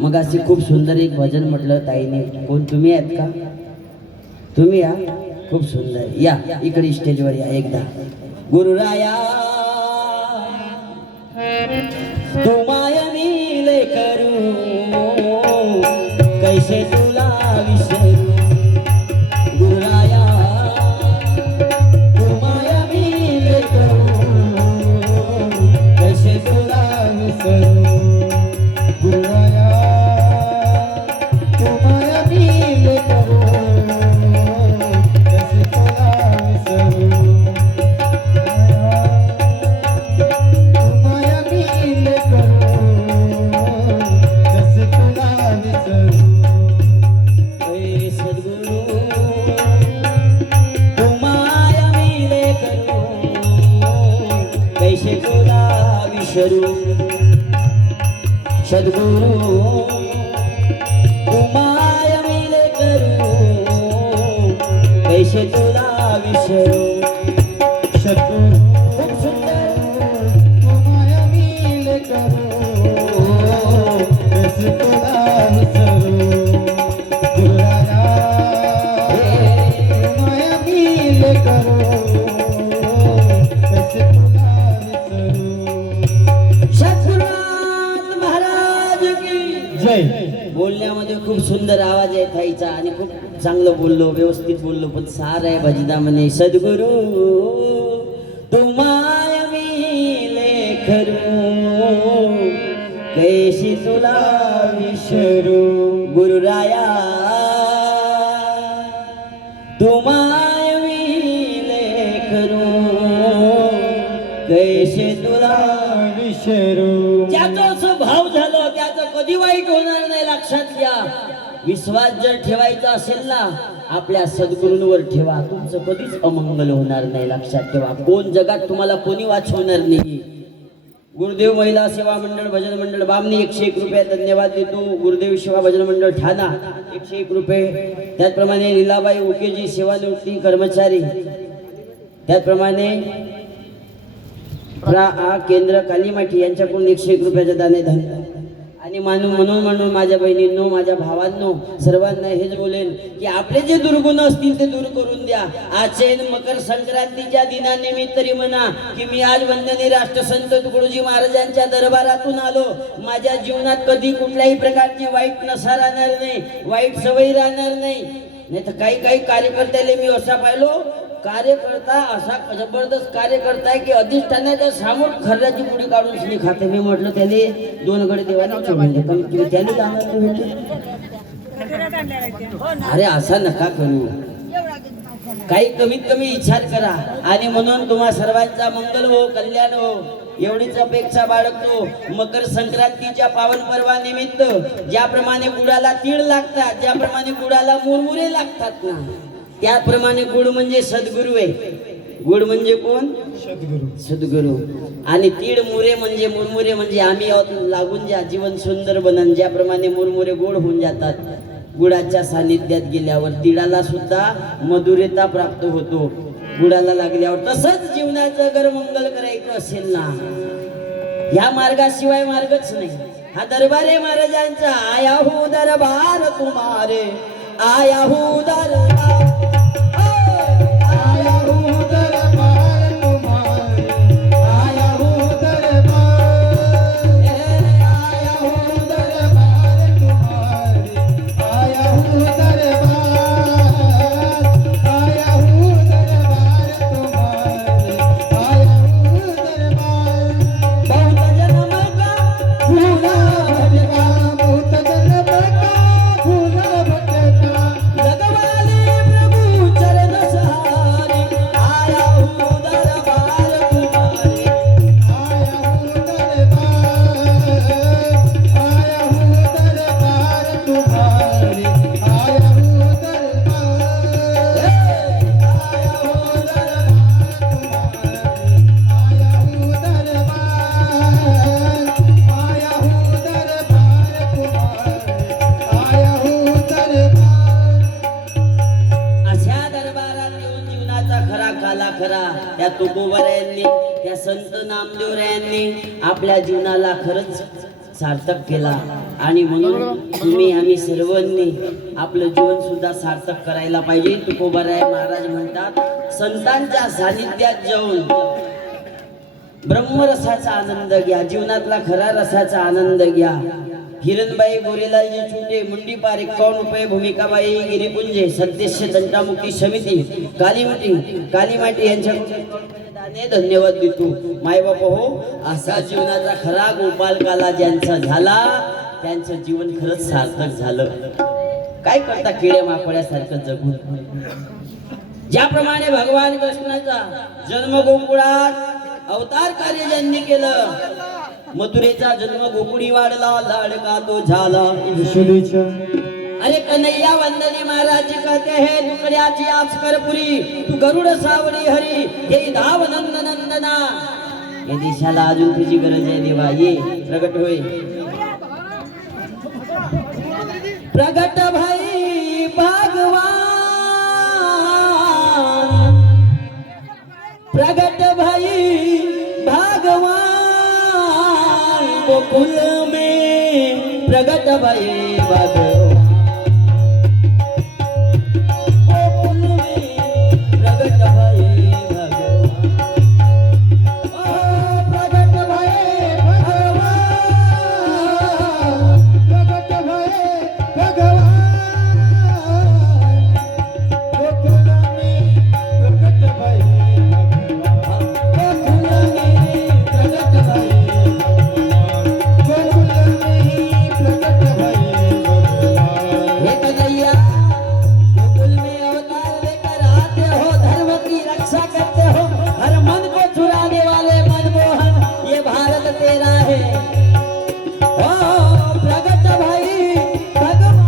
मग असे खूप सुंदर एक भजन म्हटलं ताईने. कोण तुम्ही आहेत का? तुम्ही या, खूप सुंदर. या इकडे स्टेजवर या एकदा. गुरुराया तुम्हाय मिले करू, कैसे तुला विसरू. गुरुराया तुम्हाय मिले करू, कैसे तुला विसरू. गुरुराया तुम्हारा मिले करो, कैसे तुला विसरू. तुम्हारा मिले करो, कैसे तुला विसरू. हे सद्गुरु तुम्हाय मिले करू, कैसे तुला विसरू. सद्गुरु तुम्हाय मिले करू, कैसे तुला विसरू. सद्गुरु खूप सुंदर. तुम्हारा मिले करो, कैसे तुला विसरू. गुरुराया तुम्हारा मिले करो, कैसे तुला विसरू. सद्गुरुनाथ महाराज की जय. बोलण्यामध्ये खूप सुंदर आवाज आहे थाईचा आणि खूप चांगलं बोललो, व्यवस्थित बोललो, पण सार आहे भजदा म्हणे. सद्गुरु तुम्हाय मिले खरू, कैसी तुला विसरू. गुरुराया तुम्हाय मिले खरू, कैसे तुला विसरू. त्याचा स्वभाव झालं, त्याचं कधी वाईट होणार नाही. लक्षात घ्या. विश्वास जर ठेवायचा असेल ना, आपल्या सद्गुरूंवर ठेवा. तुमचं कधीच अमंगल होणार नाही. लक्षात ठेवा. कोण जगात तुम्हाला कोणी वाचवणार नाही. गुरुदेव महिला सेवा मंडळ भजन मंडळ बामणी 101 रुपये धन्यवाद देतो. गुरुदेव सेवा भजन मंडळ ठाणा 101 रुपये. त्याचप्रमाणे लीलाबाई उकेजी सेवानिवृत्ती कर्मचारी, त्याचप्रमाणे केंद्र कालीमाठी यांच्याकडून 101 रुपयाचे दाने धन्यवाद. आणि म्हणून माझ्या बहिणींनो, माझ्या भावांनो, सर्वांना हेच बोलेन की आपले जे दुर्गुण असतील ते दूर करून द्या. आजच्या मकर संक्रांतीच्या दिनानिमित्त तरी म्हणा की मी आज वंदनीय राष्ट्रसंत तुकडोजी महाराजांच्या दरबारातून आलो. माझ्या जीवनात कधी कुठल्याही प्रकारची वाईट नशा राहणार नाही, वाईट सवयी राहणार नाही. नाही तर काही कार्यकर्त्याला मी असा पाहिलो, कार्यकर्ता असा जबरदस्त कार्यकर्ता आहे की अधिष्ठानाच्या समोर खर्राची पुडी काढून श्री खाते. मी म्हटलं त्याने 2 गडे देवाने चढवले, कमीत कमी त्याने जाणार भेटले. अरे असा नका करू, काही कमीत कमी विचार करा. आणि म्हणून तुम्हा सर्वांचा मंगल हो, कल्याण हो, एवढीच अपेक्षा बाळगतो. मकर संक्रांतीच्या पावन पर्वानिमित्त ज्याप्रमाणे गुळाला तीळ लागतात, ज्याप्रमाणे गुळाला मुरमुरे लागतात ना, त्याप्रमाणे गुळ म्हणजे सद्गुरू आहे. गुळ म्हणजे कोण? सद्गुरू. आणि तीळ मुरे म्हणजे मुरमुरे म्हणजे आम्ही लागून ज्या जीवन सुंदर बनन. ज्याप्रमाणे मुरमुरे गोड होऊन जातात, गुळाच्या सानिध्यात गेल्यावर तिळाला सुद्धा मधुरता प्राप्त होतो गुळाला लागल्यावर. तसंच जीवनाचं जर मंगल करायचं असेल ना, ह्या मार्गाशिवाय मार्गच नाही. हा दरबार आहे महाराजांचा. आया हूँ दरबार तुम्हारे, आया हूँ दरबार, आया हूँ दरबार तुम्हारे, आया हूँ दरबार, आया हूँ दरबार तुम्हारे, आया हूँ दरबार, आया हूँ दरबार तुम्हारे, आया हूँ खरा त्या तुकोबारायांनी त्या संत नामदेवरायांनी आपल्या जीवनाला खरंच सार्थक केला आणि म्हणून तुम्ही आम्ही सर्वांनी आपलं जीवन सुद्धा सार्थक करायला पाहिजे. तुकोबाराय महाराज म्हणतात संतांच्या सानिध्यात जाऊन ब्रह्मरसाचा आनंद घ्या, जीवनातला खरा रसाचा आनंद घ्या. हिरणबाई गोरेलालजी चुंडे मुंडी पार 51 रुपये. भूमिकाबाई गिरीपुंजे सदस्य तंटामुक्ती समिती कालीमाटी यांच्याकडे धन्यवाद देतो. मायबाप हो, असा जीवनाचा खरा गोपालकाला ज्यांचा झाला त्यांचं जीवन खरंच सार्थक झालं. काय करता किड्या माकड्यासारखं जगून. ज्याप्रमाणे भगवान कृष्णाचा जन्म गोकुळात अवतार कार्य ज्यांनी केलं, मथुरेचा जन्म गोकुळी वाढला, लाडका तो झाला. अरे कन्हैया वंदनी महाराज कहते हैं तुकड्याची आचकरपुरी तू गरुड सावरी हरी हे धाव नंद नंदना. या देशाला अजून तुझी गरज आहे देवा, ये प्रगट होय. प्रगट भाई भगवान, प्रगट भाई भगवान गोकुल में, प्रगट भाई भगवान गोकुल में, प्रगट भाई भगवान. प्रगट भये भगवान, प्रगट भये भगवान गोकुल में, प्रगट भये भगवान गोकुल में, प्रगट भये भगवान गोकुल में, प्रगट भये भगवान. हे कन्हैया गोकुल में अवतार लेकर आते हो, धर्म की रक्षा करते हो, हर मन को चुराने वाले मनमोहन ये भारत तेरा है. ओ प्रगट भाई भगवान,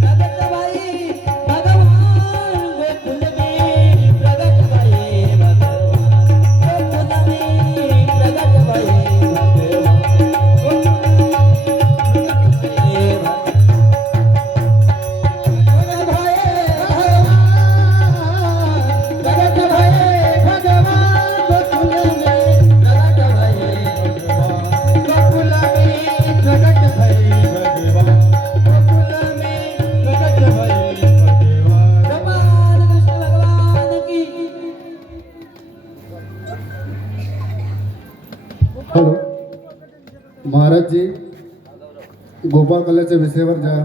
प्रगट भाई भगवान गोकुल में, प्रगट भाई भगवान गोकुल में, प्रगट भाई भगवान कृष्ण भगवान की. हॅलो महाराज जी, गोपाळ कल्याच्या विषयावर ज्या